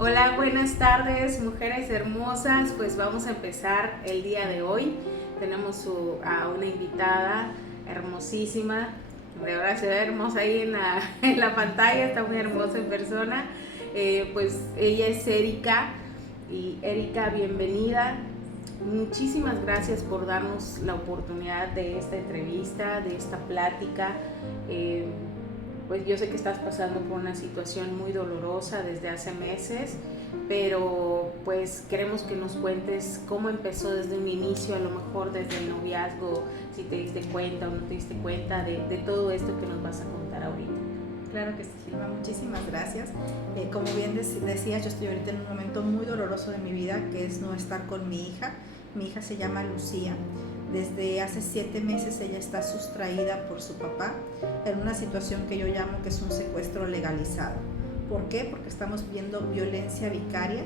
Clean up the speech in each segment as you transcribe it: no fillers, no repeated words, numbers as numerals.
Hola, buenas tardes, mujeres hermosas. Pues vamos a empezar el día de hoy. Tenemos a una invitada hermosísima. De verdad se ve hermosa ahí en la pantalla, está muy hermosa en persona. Pues ella es Erika. Y Erika, bienvenida. Muchísimas gracias por darnos la oportunidad de esta entrevista, de esta plática. Pues yo sé que estás pasando por una situación muy dolorosa desde hace meses, pero pues queremos que nos cuentes cómo empezó desde un inicio, a lo mejor desde el noviazgo, si te diste cuenta o no te diste cuenta de todo esto que nos vas a contar ahorita. Claro que sí, Gilma, muchísimas gracias. Como bien decías, yo estoy ahorita en un momento muy doloroso de mi vida, que es no estar con mi hija. Mi hija se llama Lucía. Desde hace 7 meses ella está sustraída por su papá en una situación que yo llamo que es un secuestro legalizado. ¿Por qué? Porque estamos viendo violencia vicaria,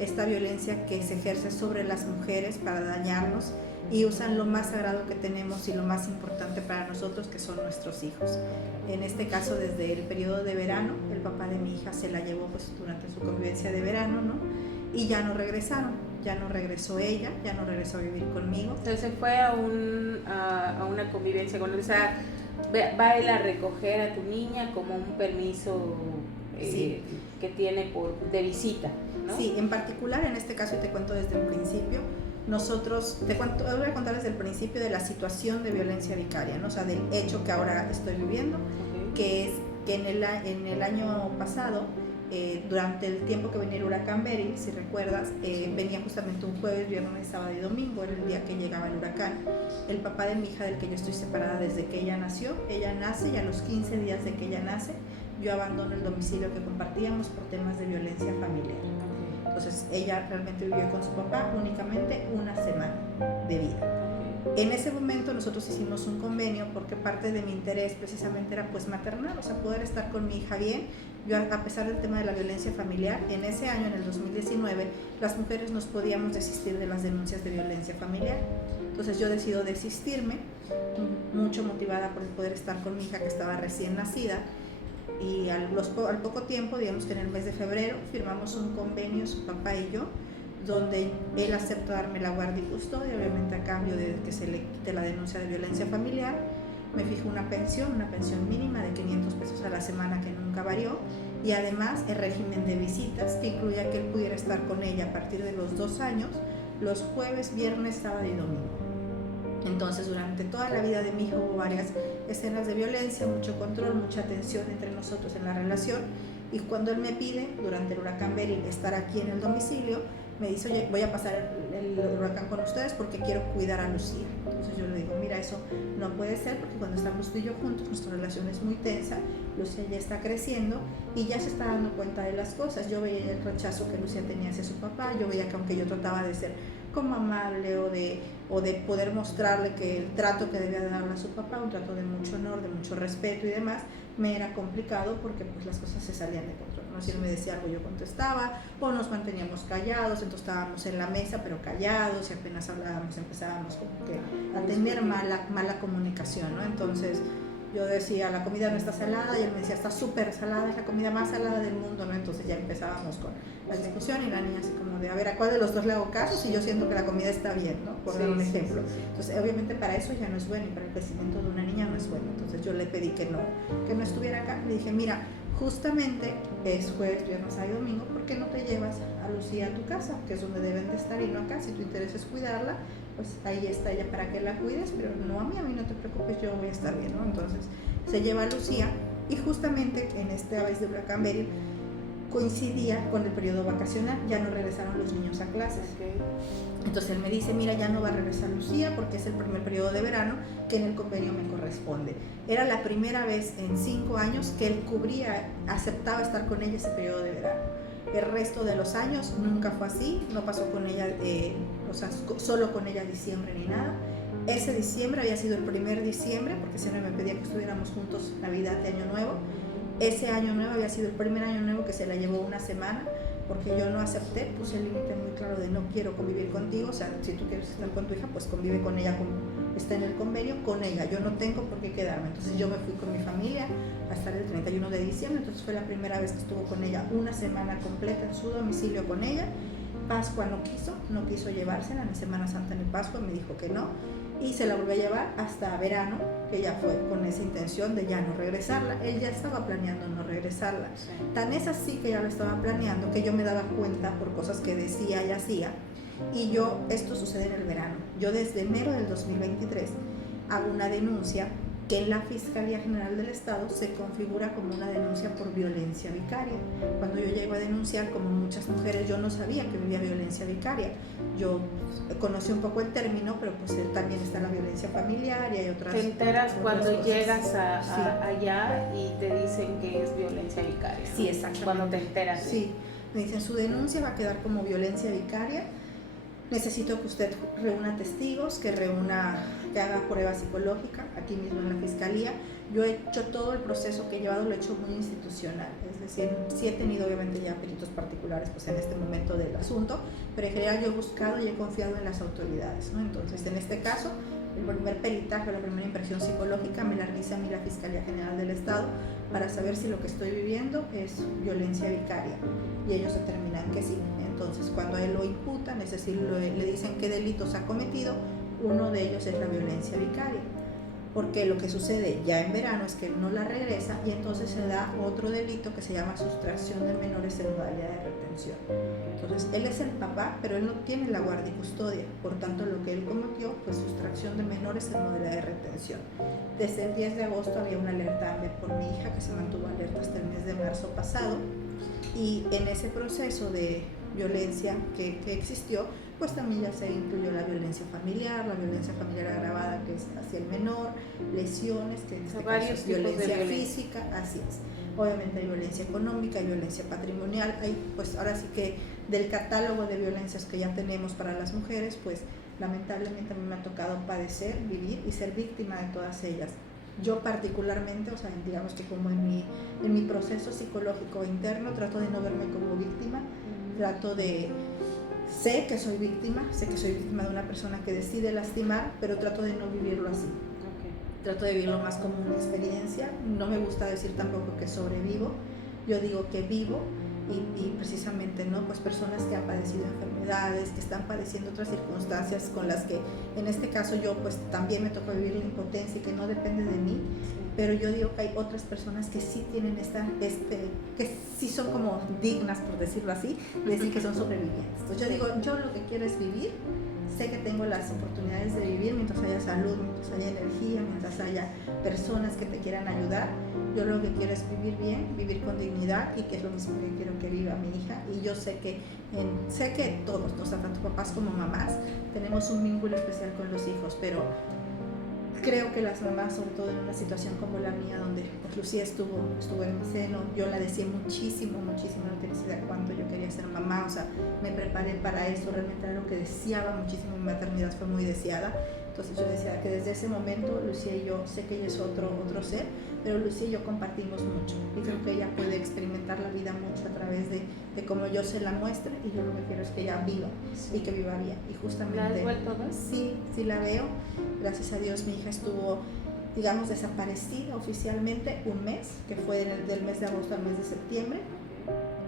esta violencia que se ejerce sobre las mujeres para dañarnos y usan lo más sagrado que tenemos y lo más importante para nosotros, que son nuestros hijos. En este caso, desde el periodo de verano, el papá de mi hija se la llevó pues durante su convivencia de verano, ¿no? Y ya no regresaron, ya no regresó ella, ya no regresó a vivir conmigo. Entonces se fue a una convivencia con él, o sea, va él a recoger a tu niña como un permiso Sí. que tiene de visita, ¿no? Sí, en particular en este caso, y te cuento desde el principio, voy a contar desde el principio de la situación de violencia vicaria, ¿no? O sea, del hecho que ahora estoy viviendo, que es que en el año pasado, durante el tiempo que venía el huracán Beryl, si recuerdas, venía justamente un jueves, viernes, sábado y domingo, era el día que llegaba el huracán. El papá de mi hija, del que yo estoy separada desde que ella nació, ella nace y a los 15 días de que ella nace, yo abandono el domicilio que compartíamos por temas de violencia familiar. Entonces ella realmente vivió con su papá únicamente una semana de vida. En ese momento nosotros hicimos un convenio porque parte de mi interés precisamente era pues maternal, o sea, poder estar con mi hija bien. Yo, a pesar del tema de la violencia familiar, en ese año, en el 2019, las mujeres nos podíamos desistir de las denuncias de violencia familiar. Entonces yo decido desistirme, mucho motivada por el poder estar con mi hija que estaba recién nacida. Y al poco tiempo, digamos que en el mes de febrero, firmamos un convenio, su papá y yo, donde él aceptó darme la guardia y custodia, obviamente a cambio de que se le quite la denuncia de violencia familiar. Me fijó una pensión mínima de 500 pesos a la semana que nunca varió, y además el régimen de visitas que incluía que él pudiera estar con ella a partir de los 2 años, los jueves, viernes, sábado y domingo. Entonces, durante toda la vida de mi hijo hubo varias escenas de violencia, mucho control, mucha tensión entre nosotros en la relación. Y cuando él me pide, durante el huracán Beryl, estar aquí en el domicilio, me dice: oye, voy a pasar el huracán con ustedes porque quiero cuidar a Lucía. Entonces yo le digo: mira, eso no puede ser, porque cuando estamos tú y yo juntos, nuestra relación es muy tensa. Lucía ya está creciendo y ya se está dando cuenta de las cosas. Yo veía el rechazo que Lucía tenía hacia su papá, yo veía que aunque yo trataba de ser como amable o de poder mostrarle que el trato que debía de darle a su papá, un trato de mucho honor, de mucho respeto y demás, me era complicado porque pues las cosas se salían de control, ¿no? Si él me decía algo yo contestaba, o nos manteníamos callados, entonces estábamos en la mesa pero callados, y apenas hablábamos empezábamos como que a tener mala comunicación, ¿no? Entonces yo decía: la comida no está salada, y él me decía: está súper salada, es la comida más salada del mundo, ¿no? Entonces ya empezábamos con la discusión, y la niña así como de: a ver, ¿a cuál de los dos le hago caso si yo siento que la comida está bien, ¿no? Por dar un ejemplo. Entonces obviamente para eso ya no es bueno, y para el crecimiento de una niña no es bueno. Entonces yo le pedí que no estuviera acá. Le dije: mira, justamente es jueves, viernes, sábado y domingo, ¿por qué no te llevas a Lucía a tu casa, que es donde deben de estar, y no acá? Si tu interés es cuidarla, pues ahí está ella para que la cuides, pero no a mí no te preocupes, yo voy a estar bien, ¿no? Entonces se lleva a Lucía, y justamente en esta vez de huracán Beryl coincidía con el periodo vacacional, ya no regresaron los niños a clases. Entonces él me dice: mira, ya no va a regresar Lucía porque es el primer periodo de verano que en el convenio me corresponde. Era la primera vez en 5 años que él aceptaba estar con ella ese periodo de verano. El resto de los años nunca fue así, no pasó con ella, solo con ella diciembre ni nada. Ese diciembre había sido el primer diciembre, porque siempre me pedía que estuviéramos juntos Navidad y Año Nuevo. Ese Año Nuevo había sido el primer Año Nuevo que se la llevó una semana, porque yo no acepté, puse el límite muy claro de: no quiero convivir contigo, o sea, si tú quieres estar con tu hija, pues convive con ella está en el convenio con ella, yo no tengo por qué quedarme. Entonces yo me fui con mi familia hasta el 31 de diciembre, entonces fue la primera vez que estuvo con ella una semana completa en su domicilio con ella. Pascua no quiso llevársela, ni Semana Santa ni Pascua, me dijo que no, y se la volvió a llevar hasta verano, que ella fue con esa intención de ya no regresarla. Él ya estaba planeando no regresarla. Sí. Tan es así que ya lo estaba planeando, que yo me daba cuenta por cosas que decía y hacía. Y esto sucede en el verano. Yo desde enero del 2023 hago una denuncia que en la Fiscalía General del Estado se configura como una denuncia por violencia vicaria. Cuando yo llego a denunciar, como muchas mujeres, yo no sabía que vivía violencia vicaria. Yo conocí un poco el término, pero pues también está la violencia familiar y hay otras. Te enteras cuando cosas. llegas Sí. allá y te dicen que es violencia vicaria, ¿no? Sí, exactamente. Cuando te enteras. Sí, me dicen su denuncia va a quedar como violencia vicaria. Necesito que usted reúna testigos, que haga prueba psicológica aquí mismo en la fiscalía. Yo he hecho todo el proceso que he llevado, lo he hecho muy institucional, es decir, sí he tenido obviamente ya peritos particulares pues en este momento del asunto, pero en general yo he buscado y he confiado en las autoridades, ¿no? Entonces, en este caso, el primer peritaje, la primera impresión psicológica me la realiza a mí la Fiscalía General del Estado para saber si lo que estoy viviendo es violencia vicaria, y ellos determinan que sí. Entonces, cuando a él lo imputan, es decir, le dicen qué delitos ha cometido, uno de ellos es la violencia vicaria, porque lo que sucede ya en verano es que él no la regresa y entonces se da otro delito que se llama sustracción de menores en modalidad de retención. Entonces, él es el papá, pero él no tiene la guardia y custodia, por tanto lo que él cometió fue sustracción de menores en modalidad de retención. Desde el 10 de agosto había una alerta AMBER por mi hija que se mantuvo alerta hasta el mes de marzo pasado, y en ese proceso de violencia que existió, pues también ya se incluyó la violencia familiar agravada, que es hacia el menor, lesiones, que en este caso es violencia física, así es. Obviamente hay violencia económica, hay violencia patrimonial, hay pues ahora sí que del catálogo de violencias que ya tenemos para las mujeres, pues lamentablemente a mí me ha tocado padecer, vivir y ser víctima de todas ellas. Yo particularmente, o sea, digamos que como en mi proceso psicológico interno, trato de no verme como víctima, sé que soy víctima de una persona que decide lastimar, pero trato de no vivirlo así. Trato de vivirlo más como una experiencia. No me gusta decir tampoco que sobrevivo, yo digo que vivo, y precisamente, ¿no? Pues personas que han padecido enfermedades, que están padeciendo otras circunstancias con las que en este caso yo pues también me tocó vivir la impotencia y que no depende de mí, pero yo digo que hay otras personas que sí tienen que sí son como dignas, por decirlo así, de decir que son sobrevivientes. Entonces yo digo, yo lo que quiero es vivir, sé que tengo las oportunidades de vivir mientras haya salud, mientras haya energía, mientras haya personas que te quieran ayudar. Yo lo que quiero es vivir bien, vivir con dignidad, y que es lo mismo que quiero que viva mi hija. Y yo sé que todos, o sea, tanto papás como mamás, tenemos un vínculo especial con los hijos, pero creo que las mamás, sobre todo en una situación como la mía, donde pues, Lucía estuvo en mi seno, yo la deseé muchísimo, no te decía cuánto yo quería ser mamá, o sea, me preparé para eso, realmente era lo que deseaba muchísimo, mi maternidad fue muy deseada. Entonces yo decía que desde ese momento Lucía y yo, sé que ella es otro ser, pero Lucía y yo compartimos mucho, y creo que ella puede experimentar la vida mucho a través de cómo yo se la muestre, y yo lo que quiero es que ella viva, y que viva bien. Y justamente, ¿la has vuelto a ver? Sí la veo. Gracias a Dios mi hija estuvo, digamos, desaparecida oficialmente un mes, que fue del mes de agosto al mes de septiembre.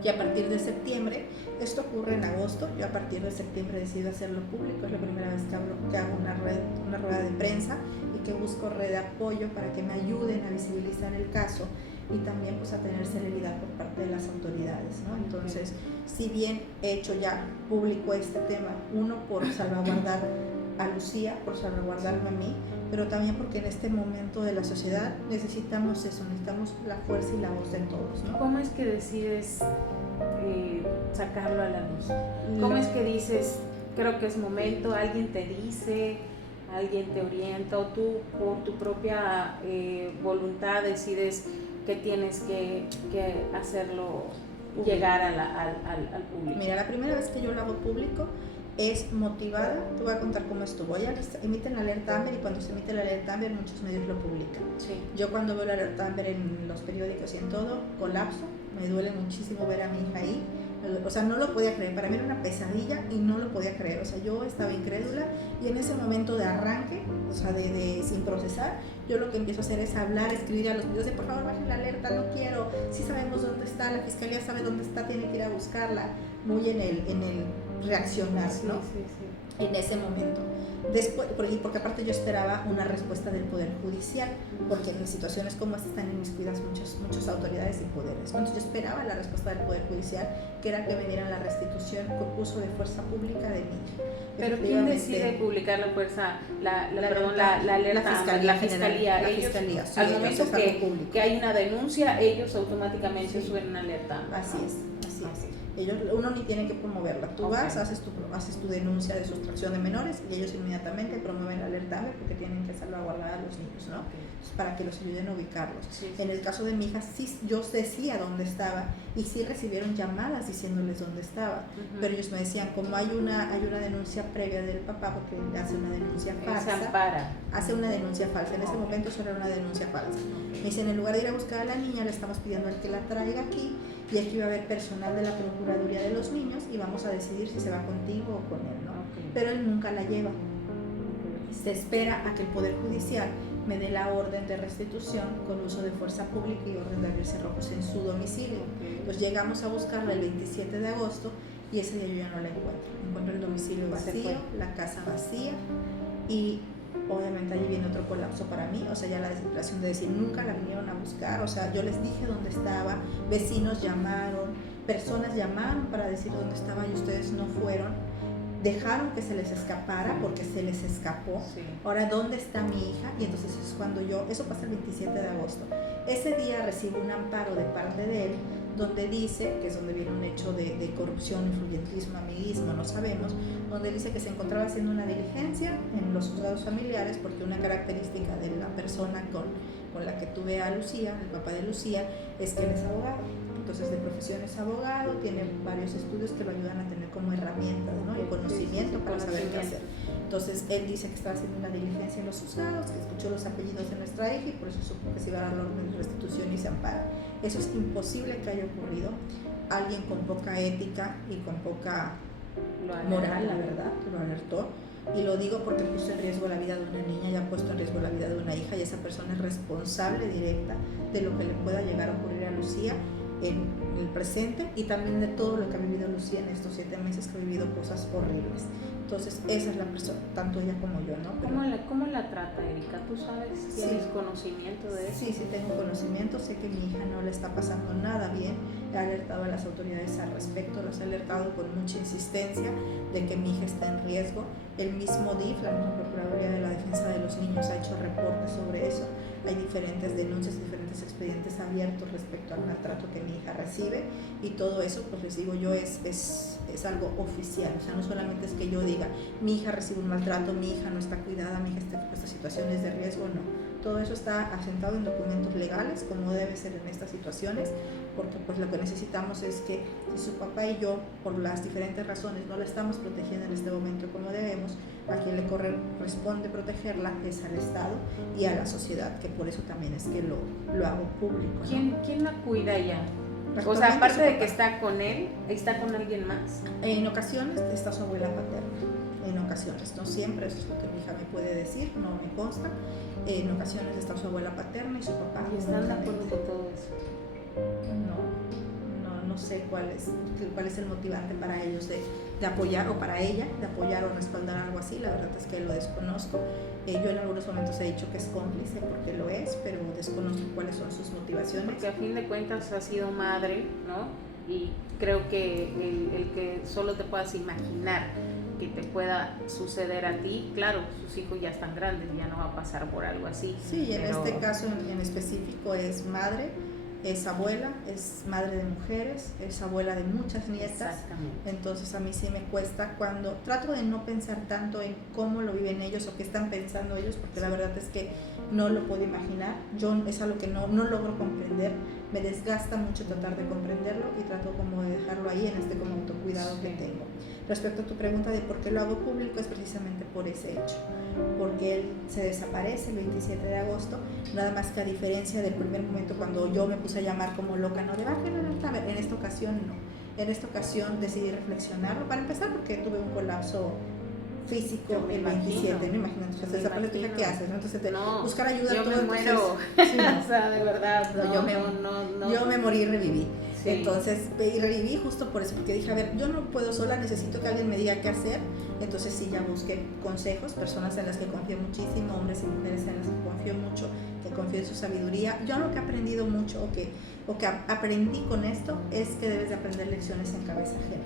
Y a partir de septiembre, esto ocurre en agosto, yo a partir de septiembre decido hacerlo público. Es la primera vez que hago una rueda de prensa y que busco red de apoyo para que me ayuden a visibilizar el caso, y también pues a tener celeridad por parte de las autoridades, ¿no? Entonces, si bien he hecho ya público este tema, uno por salvaguardar a Lucía, por salvaguardarme a mí, pero también porque en este momento de la sociedad necesitamos la fuerza y la voz de todos, ¿no? ¿Cómo es que decides sacarlo a la luz? ¿Cómo es que dices, creo que es momento, alguien te dice, alguien te orienta, o tú por tu propia voluntad decides que tienes que hacerlo llegar al público? Mira, la primera vez que yo lo hago público es motivada. Te voy a contar cómo estuvo. Ya emiten la alerta AMBER, y cuando se emite la alerta AMBER muchos medios lo publican. Sí. Yo cuando veo la alerta AMBER en los periódicos y en todo, colapso, me duele muchísimo ver a mi hija ahí. o sea, no lo podía creer, para mí era una pesadilla y no lo podía creer, o sea, yo estaba incrédula y en ese momento de arranque, o sea, de sin procesar, yo lo que empiezo a hacer es hablar, escribir a los medios de por favor bajen la alerta, no quiero, sí sabemos dónde está, la fiscalía sabe dónde está, tiene que ir a buscarla, muy en el reaccionar, ¿no? Sí, sí. En ese momento. Después, porque aparte yo esperaba una respuesta del Poder Judicial, porque en situaciones como esta están inmiscuidas muchas autoridades y poderes. Entonces yo esperaba la respuesta del Poder Judicial, que era que me dieran la restitución con uso de fuerza pública de mi hija. Pero ¿quién decide publicar la fuerza, la alerta? La fiscalía. La ellos, fiscalía, sí, al momento que hay una denuncia, ellos automáticamente sí, suben una alerta. Así es. Uno ni tiene que promoverla, tú vas, haces tu denuncia de sustracción de menores y ellos inmediatamente promueven la alerta porque tienen que salvaguardar a los niños, ¿no? Entonces, para que los ayuden a ubicarlos. Sí. En el caso de mi hija, sí, yo decía dónde estaba y sí recibieron llamadas diciéndoles dónde estaba, pero ellos me decían, como hay una denuncia previa del papá porque hace una denuncia falsa, hace una denuncia falsa, en ese momento solo era una denuncia falsa. Me dicen, en lugar de ir a buscar a la niña, le estamos pidiendo al que la traiga aquí, y aquí va a haber personal de la Procuraduría de los Niños y vamos a decidir si se va contigo o con él, ¿no? Pero él nunca la lleva. Se espera a que el Poder Judicial me dé la orden de restitución con uso de fuerza pública y orden de abrir cerrojos en su domicilio. Pues llegamos a buscarla el 27 de agosto y ese día yo ya no la encuentro. Encuentro el domicilio vacío, la casa vacía y obviamente allí viene otro colapso para mí, o sea, ya la desesperación de decir, nunca la vinieron a buscar, o sea, yo les dije dónde estaba, vecinos llamaron, personas llamaron para decir dónde estaba y ustedes no fueron, dejaron que se les escapara porque se les escapó, sí. Ahora, ¿dónde está mi hija? Y entonces es cuando eso pasa el 27 de agosto, ese día recibo un amparo de parte de él, donde dice, que es donde viene un hecho de corrupción, influyentismo, amiguismo, no sabemos, donde dice que se encontraba haciendo una diligencia en los juzgados familiares porque una característica de la persona con la que tuve a Lucía, el papá de Lucía, es que él es abogado. Entonces, de profesión es abogado, tiene varios estudios que lo ayudan a tener como herramientas, ¿no? Y conocimiento para saber qué hacer. Entonces, él dice que estaba haciendo una diligencia en los juzgados, que escuchó los apellidos de nuestra hija y por eso supo que se iba a dar la orden de restitución y se ampara. Eso es imposible que haya ocurrido. Alguien con poca ética y con poca moral, la verdad, lo alertó. Y lo digo porque puso en riesgo la vida de una niña y ha puesto en riesgo la vida de una hija y esa persona es responsable directa de lo que le pueda llegar a ocurrir a Lucía en el presente y también de todo lo que ha vivido Lucía en estos 7 meses, que ha vivido cosas horribles. Entonces esa es la persona, tanto ella como yo, ¿no? Pero, ¿Cómo la trata, Erika? ¿Tú sabes? ¿Tienes conocimiento de eso? Sí, tengo conocimiento, sé que mi hija no le está pasando nada bien, he alertado a las autoridades al respecto, los he alertado con mucha insistencia de que mi hija está en riesgo. El mismo DIF, la misma Procuraduría de la Defensa de los Niños, ha hecho reportes sobre eso. Hay diferentes denuncias, diferentes expedientes abiertos respecto al maltrato que mi hija recibe y todo eso, pues les digo yo, es algo oficial, o sea, no solamente es que yo diga, mi hija recibe un maltrato, mi hija no está cuidada, mi hija está en estas situaciones de riesgo, no. Todo eso está asentado en documentos legales, como debe ser en estas situaciones, porque pues lo que necesitamos es que si su papá y yo, por las diferentes razones, no la estamos protegiendo en este momento como debemos, a quien le corresponde protegerla es al Estado y a la sociedad, que por eso también es que lo hago público, ¿no? ¿Quién la cuida ya? O sea, aparte de que está con él, ¿está con alguien más? En ocasiones está su abuela paterna, en ocasiones, no siempre, eso es lo que mi hija me puede decir, no me consta. En ocasiones está su abuela paterna y su papá. ¿Y están de acuerdo con todo eso? No sé cuál es el motivante para ellos de apoyar, o para ella, de apoyar o respaldar algo así. La verdad es que lo desconozco. Yo en algunos momentos he dicho que es cómplice porque lo es, pero desconozco cuáles son sus motivaciones. Porque a fin de cuentas ha sido madre, ¿no? Y creo que el que solo te puedas imaginar que te pueda suceder a ti, claro, sus hijos ya están grandes, ya no va a pasar por algo así. Sí, y en este caso en específico es madre, es abuela, es madre de mujeres, es abuela de muchas nietas. Exactamente. Entonces a mí sí me cuesta cuando trato de no pensar tanto en cómo lo viven ellos o qué están pensando ellos, porque la verdad es que no lo puedo imaginar. Yo es algo que no logro comprender, me desgasta mucho tratar de comprenderlo y trato como de dejarlo ahí en este como autocuidado que tengo. Respecto a tu pregunta de por qué lo hago público, es precisamente por ese hecho, porque él se desaparece el 27 de agosto, nada más que a diferencia del primer momento cuando yo me puse a llamar como loca, no de bajen la alerta, en esta ocasión no. En esta ocasión decidí reflexionarlo, para empezar porque tuve un colapso físico el 27, no imagino, entonces esa política ¿qué haces? ¿No? Entonces buscar ayuda yo todo, me muero, sí, no. o sea, de verdad, yo me morí y reviví. Sí. Entonces, y reviví justo por eso, porque dije, a ver, yo no puedo sola, necesito que alguien me diga qué hacer. Entonces sí, ya busqué consejos, personas en las que confío muchísimo, hombres y mujeres en las que confío mucho, que confío en su sabiduría. Yo lo que he aprendido mucho, o que aprendí con esto, es que debes de aprender lecciones en cabeza ajena.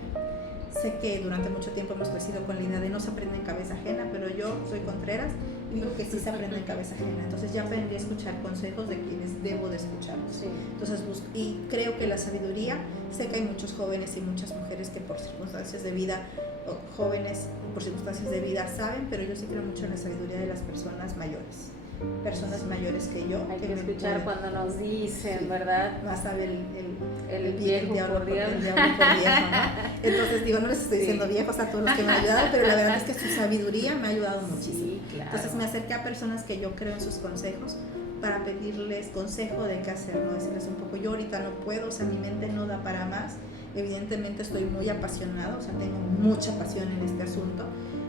Sé que durante mucho tiempo hemos crecido con la idea de no se aprende en cabeza ajena, pero yo soy Contreras y digo que sí se aprende en cabeza ajena. Entonces ya aprendí a escuchar consejos de quienes debo de escuchar. Sí. Entonces y creo que la sabiduría, sé que hay muchos jóvenes y muchas mujeres que por circunstancias de vida, o jóvenes por circunstancias de vida saben, pero yo sí creo mucho en la sabiduría de las personas mayores que yo. Hay que escuchar cuando nos dicen, sí, ¿verdad? Más sabe el viejo por viejo, ¿no? Entonces digo, no les estoy diciendo viejos a todos los que me han ayudado, pero la verdad es que su sabiduría me ha ayudado muchísimo. Sí, claro. Entonces me acerqué a personas que yo creo en sus consejos para pedirles consejo de qué hacer, ¿no? Decirles un poco, yo ahorita no puedo, o sea, mi mente no da para más. Evidentemente estoy muy apasionada, o sea, tengo mucha pasión en este asunto.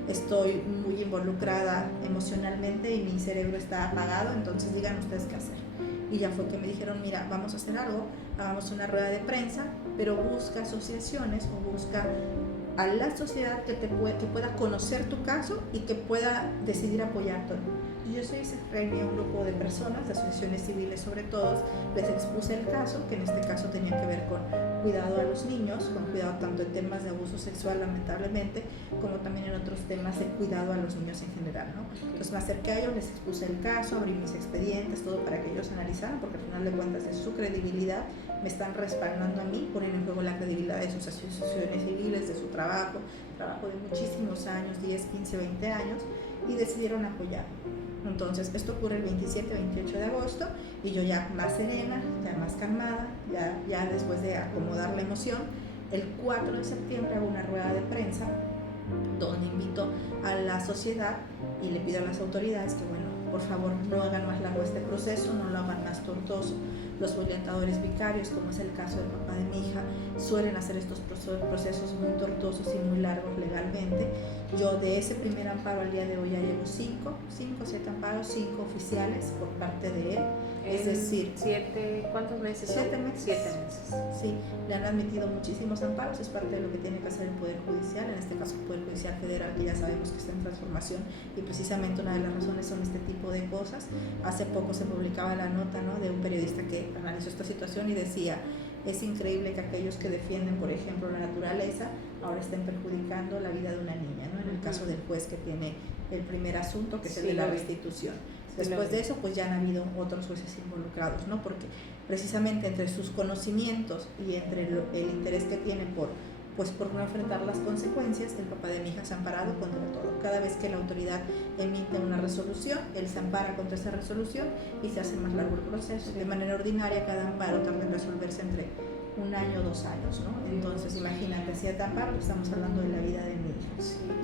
Estoy muy involucrada emocionalmente y mi cerebro está apagado, entonces digan ustedes qué hacer. Y ya fue que me dijeron, mira, vamos a hacer algo, hagamos una rueda de prensa, pero busca asociaciones o busca a la sociedad que pueda conocer tu caso y que pueda decidir apoyarte. Y yo reuní a un grupo de personas, de asociaciones civiles sobre todo, les expuse el caso, que en este caso tenía que ver con cuidado a los niños, con cuidado tanto en temas de abuso sexual lamentablemente, como también en otros temas de cuidado a los niños en general, ¿no? Entonces me acerqué a ellos, les expuse el caso, abrí mis expedientes, todo para que ellos analizaran, porque al final de cuentas es su credibilidad, me están respaldando a mí, ponen en juego la credibilidad de sus asociaciones civiles, de su trabajo de muchísimos años, 10, 15, 20 años, y decidieron apoyar. Entonces esto ocurre el 27, 28 de agosto y yo ya más serena, ya más calmada, ya después de acomodar la emoción, el 4 de septiembre hago una rueda de prensa donde invito a la sociedad y le pido a las autoridades que, bueno, por favor no hagan más largo este proceso, no lo hagan más tortuoso. Los orientadores vicarios, como es el caso del papá de mi hija, suelen hacer estos procesos muy tortuosos y muy largos legalmente. Yo de ese primer amparo al día de hoy ya llevo 5 o 7 amparos, 5 oficiales por parte de él. Es decir, ¿cuántos meses? 7 meses. 7 meses. Sí, le han admitido muchísimos amparos, es parte de lo que tiene que hacer el Poder Judicial, en este caso el Poder Judicial Federal, que ya sabemos que está en transformación y precisamente una de las razones son este tipo de cosas. Hace poco se publicaba la nota, ¿no?, de un periodista que analizó esta situación y decía, es increíble que aquellos que defienden, por ejemplo, la naturaleza, ahora estén perjudicando la vida de una niña, ¿no? En el caso del juez que tiene el primer asunto, que es el de la restitución. Después de eso, pues ya han habido otros jueces involucrados, ¿no? Porque precisamente entre sus conocimientos y entre el interés que tienen por no enfrentar las consecuencias, el papá de mi hija se ha amparado contra todo. Cada vez que la autoridad emite una resolución, él se ampara contra esa resolución y se hace más largo el proceso. De manera ordinaria, cada amparo tarda en resolverse entre 1 año o 2 años, ¿no? Entonces, imagínate, si a amparo estamos hablando de la vida de mi hija.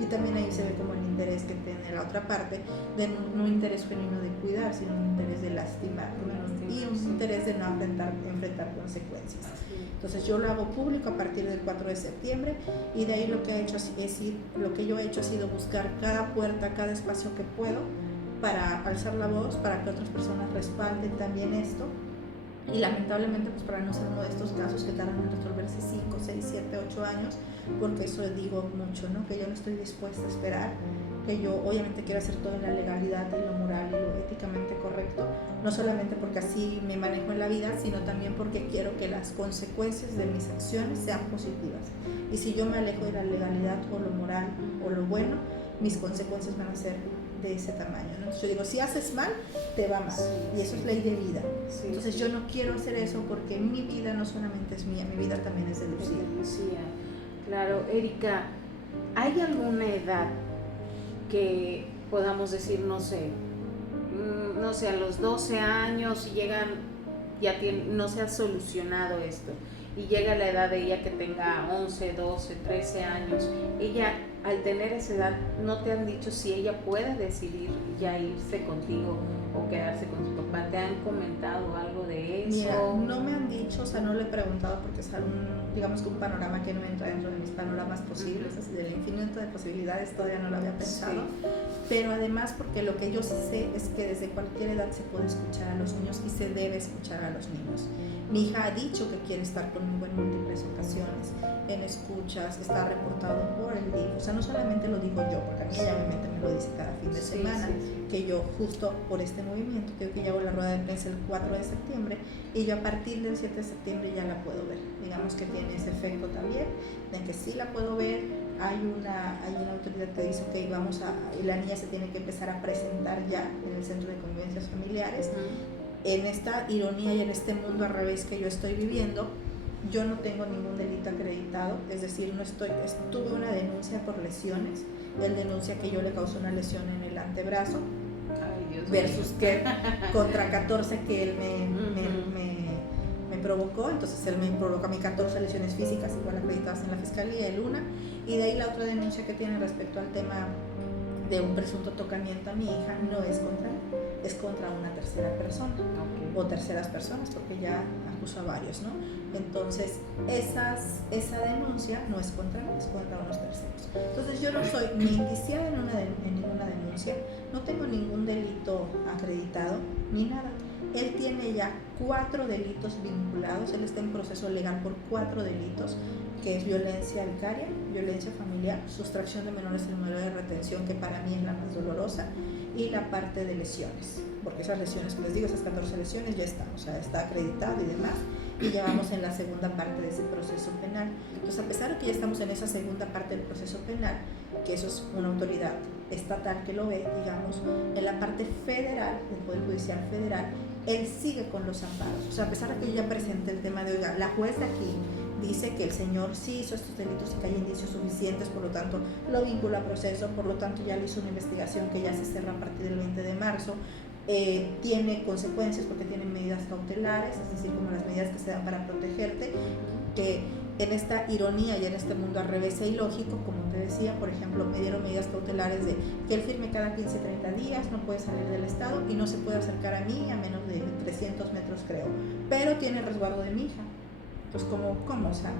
Y también ahí se ve como el interés que tiene la otra parte, de no un interés genuino de cuidar, sino un interés de lastimar, ¿no? Y un interés de no enfrentar consecuencias. Entonces yo lo hago público a partir del 4 de septiembre y de ahí lo que yo he hecho ha sido buscar cada puerta, cada espacio que puedo para alzar la voz, para que otras personas respalden también esto. Y lamentablemente, pues para no ser uno de estos casos que tardan en resolverse 5, 6, 7, 8 años, porque eso digo mucho, ¿no? Que yo no estoy dispuesta a esperar, que yo obviamente quiero hacer todo en la legalidad y lo moral y lo éticamente correcto, no solamente porque así me manejo en la vida, sino también porque quiero que las consecuencias de mis acciones sean positivas. Y si yo me alejo de la legalidad o lo moral o lo bueno, mis consecuencias van a ser de ese tamaño, ¿no? Entonces yo digo, si haces mal, te va mal, y eso es ley de vida. Entonces yo no quiero hacer eso porque mi vida no solamente es mía, mi vida también es de Lucía. Claro, Erika, ¿hay alguna edad que podamos decir, no sé, a los 12 años llegan, no se ha solucionado esto? y llega la edad de ella que tenga 11, 12, 13 años, ella al tener esa edad, ¿no te han dicho si ella puede decidir ya irse contigo o quedarse con su papá? ¿Te han comentado algo de eso? Mira, no me han dicho, o sea, no le he preguntado porque es digamos que un panorama que no entra dentro de mis panoramas posibles, así del infinito de posibilidades todavía no lo había pensado, sí. Pero además porque lo que yo sí sé es que desde cualquier edad se puede escuchar a los niños y se debe escuchar a los niños. Mi hija ha dicho que quiere estar conmigo en múltiples ocasiones, en escuchas, está reportado por el DIF, o sea, no solamente lo digo yo, porque a mí ella obviamente me lo dice cada fin de semana, sí. Que yo justo por este movimiento, creo que ya hago la rueda de prensa el 4 de septiembre, y yo a partir del 7 de septiembre ya la puedo ver, digamos que tiene ese efecto también, de que sí la puedo ver, hay una autoridad que dice que la niña se tiene que empezar a presentar ya en el centro de convivencias familiares. En esta ironía y en este mundo al revés que yo estoy viviendo, yo no tengo ningún delito acreditado, es decir, tuve una denuncia por lesiones, él denuncia que yo le causé una lesión en el antebrazo, versus que contra 14 que él me provocó, entonces él me provoca a mí 14 lesiones físicas igual acreditadas en la fiscalía, él una, y de ahí la otra denuncia que tiene respecto al tema de un presunto tocamiento a mi hija no es contra él, es contra una tercera persona, okay. O terceras personas, porque ya acusa a varios, ¿no? Entonces, esa denuncia no es contra mí, es contra unos terceros. Entonces, yo no soy ni indiciada en ninguna denuncia, no tengo ningún delito acreditado, ni nada. Él tiene ya 4 delitos vinculados, él está en proceso legal por 4 delitos, que es violencia vicaria, violencia familiar, sustracción de menores del modelo de retención, que para mí es la más dolorosa, y la parte de lesiones, porque esas lesiones que les digo, esas 14 lesiones ya están, o sea, está acreditado y demás, y ya vamos en la segunda parte de ese proceso penal. Entonces, a pesar de que ya estamos en esa segunda parte del proceso penal, que eso es una autoridad estatal que lo ve, digamos, en la parte federal, del Poder Judicial Federal, él sigue con los amparos. O sea, a pesar de que yo ya presenté el tema de, oiga, la juez de aquí dice que el señor sí hizo estos delitos y que hay indicios suficientes, por lo tanto lo vincula a proceso, por lo tanto ya le hizo una investigación que ya se cierra a partir del 20 de marzo, tiene consecuencias porque tiene medidas cautelares, es decir, como las medidas que se dan para protegerte, que en esta ironía y en este mundo al revés e ilógico, como te decía, por ejemplo, me dieron medidas cautelares de que él firme cada 15-30 días, no puede salir del estado y no se puede acercar a mí a menos de 300 metros creo, pero tiene el resguardo de mi hija. Pues ¿cómo? O sea,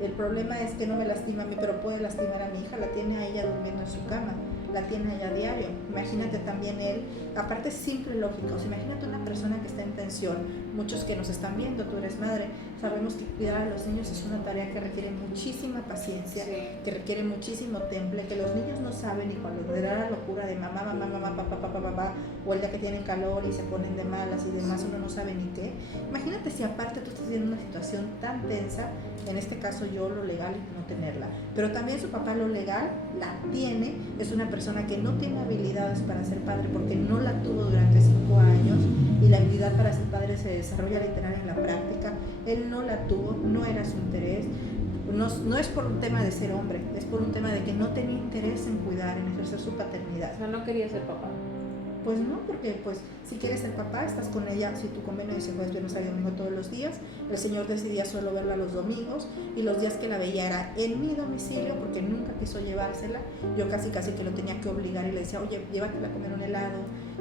el problema es que no me lastima a mí, pero puede lastimar a mi hija, la tiene a ella durmiendo en su cama, la tiene a ella a diario. Imagínate también él, aparte es simple y lógico, o sea, imagínate una persona que está en tensión, muchos que nos están viendo, tú eres madre, sabemos que cuidar a los niños es una tarea que requiere muchísima paciencia, sí. Que requiere muchísimo temple, que los niños no saben, y cuando le da la locura de mamá, papá, o el día que tienen calor y se ponen de malas y demás, uno no sabe ni qué. Imagínate si aparte tú estás viendo una situación tan tensa, en este caso yo lo legal y no tenerla, pero también su papá lo legal la tiene, es una persona que no tiene habilidades para ser padre porque no la tuvo durante 5 años, y la habilidad para ser padre se desarrolla literal en la práctica. Él no la tuvo, no era su interés, no es por un tema de ser hombre, es por un tema de que no tenía interés en cuidar, en ejercer su paternidad. O sea, no quería ser papá. Pues no, porque pues si quieres ser papá, estás con ella, si tu convenio dice pues yo no salía domingo todos los días, el señor decidía solo verla los domingos, y los días que la veía era en mi domicilio porque nunca quiso llevársela. Yo casi que lo tenía que obligar y le decía, oye, llévatela a comer un helado,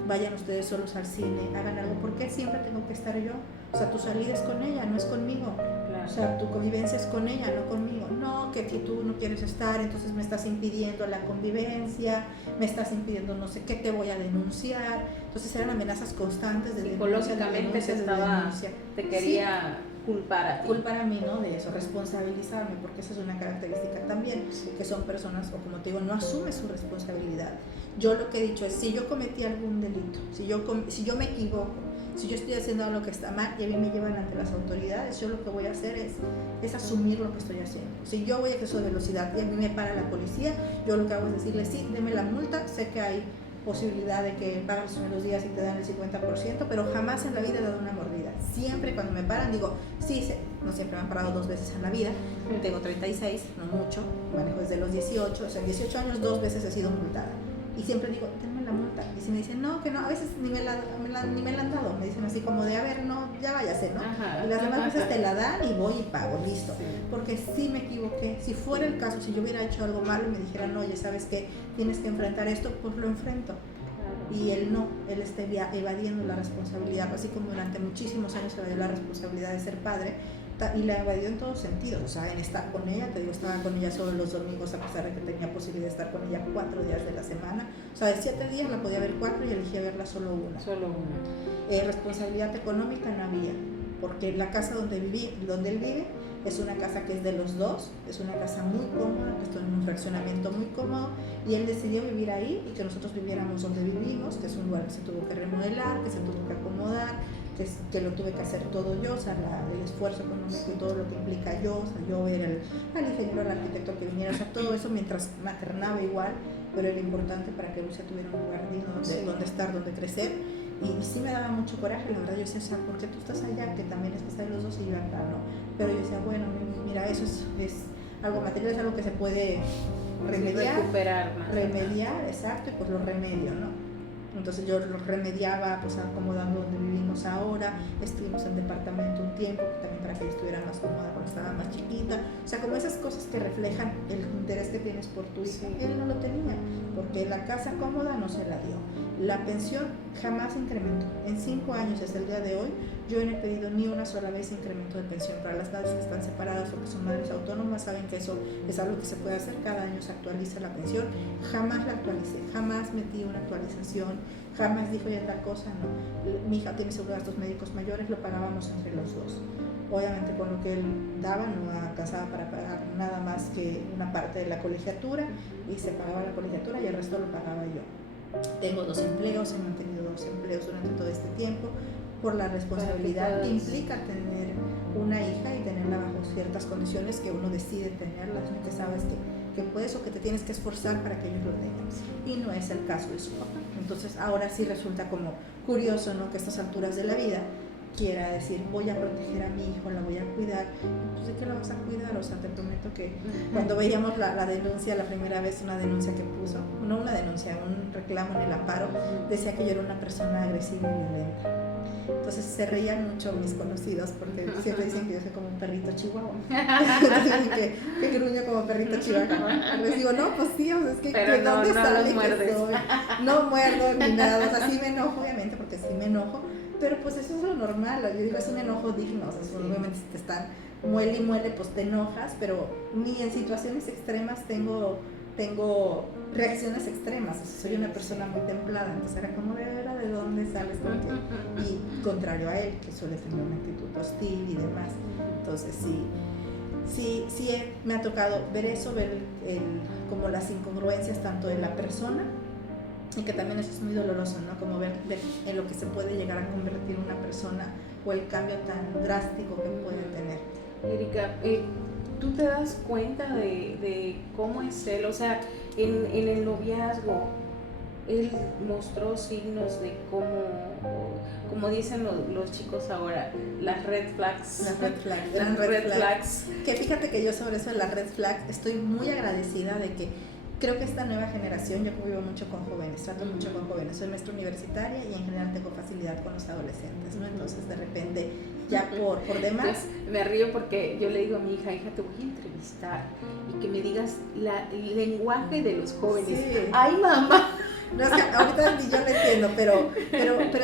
vayan ustedes solos al cine, hagan algo, ¿por qué siempre tengo que estar yo? O sea, tu salida es con ella, no es conmigo. Claro. O sea, tu convivencia es con ella, no conmigo. No, que si tú no quieres estar, entonces me estás impidiendo la convivencia, me estás impidiendo no sé qué, te voy a denunciar. Entonces eran amenazas constantes de psicológicamente te quería culpar a mí, ¿no? De eso, responsabilizarme, porque esa es una característica también, sí. Que son personas, o como te digo, no asumen su responsabilidad. Yo lo que he dicho es, si yo cometí algún delito, si yo me equivoco, si yo estoy haciendo algo que está mal y a mí me llevan ante las autoridades, yo lo que voy a hacer es asumir lo que estoy haciendo. Si yo voy a exceso de velocidad y a mí me para la policía, yo lo que hago es decirle, sí, deme la multa, sé que hay posibilidad de que pagas los primeros días y te dan el 50%, pero jamás en la vida he dado una mordida. Siempre cuando me paran digo, sí, no siempre me han parado 2 veces en la vida, tengo 36, no mucho, manejo desde los 18, o sea, en 18 años 2 veces he sido multada. Y siempre digo, denme la multa. Y si me dicen, no, que no, a veces ni me la han dado. Me dicen así como de, a ver, no, ya váyase, ¿no? Ajá. Y las demás veces te la dan y voy y pago, listo. Sí. Porque sí me equivoqué. Si fuera el caso, si yo hubiera hecho algo malo y me dijeran, oye, ¿sabes qué? Tienes que enfrentar esto, pues lo enfrento. Y él no, él está evadiendo la responsabilidad, así como durante muchísimos años evadió la responsabilidad de ser padre, y la evadió en todos sentidos, o sea, en estar con ella, te digo, estaba con ella solo los domingos a pesar de que tenía posibilidad de estar con ella 4 días de la semana, o sea, de 7 días la podía ver 4 y elegía verla solo una. Responsabilidad económica no había, porque la casa donde él vive es una casa que es de los dos, es una casa muy cómoda, que está en un fraccionamiento muy cómodo, y él decidió vivir ahí y que nosotros viviéramos donde vivimos, que es un lugar que se tuvo que remodelar, que se tuvo que acomodar, que lo tuve que hacer todo yo, o sea, el esfuerzo económico y todo lo que implica yo, o sea, yo ver al ingeniero, al arquitecto que viniera, o sea, todo eso mientras maternaba igual, pero era importante para que Lucia tuviera un lugar digno donde estar, donde crecer. Y sí me daba mucho coraje, la verdad. Yo decía, o sea, ¿por qué tú estás allá? Que también estás ahí los dos y yo acá, ¿no? Pero yo decía, bueno, mira, eso es algo material, es algo que se puede recuperar más. Remediar, exacto, y pues lo remedio, ¿no? Entonces yo lo remediaba, pues acomodando donde vivimos ahora. Estuvimos en departamento un tiempo, también para que ella estuviera más cómoda cuando estaba más chiquita. O sea, como esas cosas que reflejan el interés que tienes por tu hija. Él no lo tenía, porque la casa cómoda no se la dio. La pensión jamás incrementó. En 5 años, desde el día de hoy, yo no he pedido ni una sola vez incremento de pensión. Para las madres que están separadas o que son madres autónomas, saben que eso es algo que se puede hacer. Cada año se actualiza la pensión. Jamás la actualicé, jamás metí una actualización, jamás dijo ya tal cosa, no. Mi hija tiene seguro de gastos médicos mayores, lo pagábamos entre los dos. Obviamente con lo que él daba no alcanzaba para pagar nada más que una parte de la colegiatura, y se pagaba la colegiatura y el resto lo pagaba yo. Tengo 2 empleos, he mantenido 2 empleos durante todo este tiempo, por la responsabilidad que implica tener una hija y tenerla bajo ciertas condiciones que uno decide tenerlas, ¿no? Que sabes que puedes o que te tienes que esforzar para que ellos lo tengan, y no es el caso de su papá. Entonces ahora sí resulta como curioso, ¿no? Que a estas alturas de la vida quiera decir, voy a proteger a mi hijo, la voy a cuidar. Pues, ¿de qué la vas a cuidar? O sea, te prometo que cuando veíamos la denuncia, la primera vez, una denuncia que puso, no una denuncia, un reclamo en el amparo, decía que yo era una persona agresiva y violenta. Entonces se reían mucho mis conocidos, porque siempre dicen que yo soy como un perrito chihuahua. Dicen que gruño como perrito chihuahua. Les digo, no, pues sí, o sea, es que pero no, ¿dónde sale muerdes. que soy? No muerdo ni nada, o sea, sí me enojo, obviamente, porque sí me enojo, pero pues eso es lo normal. Yo digo, es un enojo digno, o sea, obviamente si te están muele y muele, pues te enojas, pero ni en situaciones extremas tengo reacciones extremas. O sea, soy una persona muy templada, entonces era como, ¿de dónde sales con qué? Y contrario a él, que suele tener una actitud hostil y demás. Entonces sí me ha tocado ver eso, ver como las incongruencias tanto de la persona, y que también eso es muy doloroso, ¿no? Como ver en lo que se puede llegar a convertir una persona, o el cambio tan drástico que puede tener. Erika, ¿tú te das cuenta de cómo es él? O sea, en el noviazgo, él mostró signos de como dicen los chicos ahora, las red flags. Las red flags. Que fíjate que yo sobre eso de las red flags estoy muy agradecida de que creo que esta nueva generación, yo convivo mucho con jóvenes, trato mucho con jóvenes, soy maestra universitaria y en general tengo facilidad con los adolescentes, ¿no? Entonces de repente ya por demás. Pues, me río porque yo le digo a mi hija, te voy a entrevistar y que me digas el lenguaje de los jóvenes. Sí. ¡Ay, mamá! No, es que ahorita ni yo lo entiendo, pero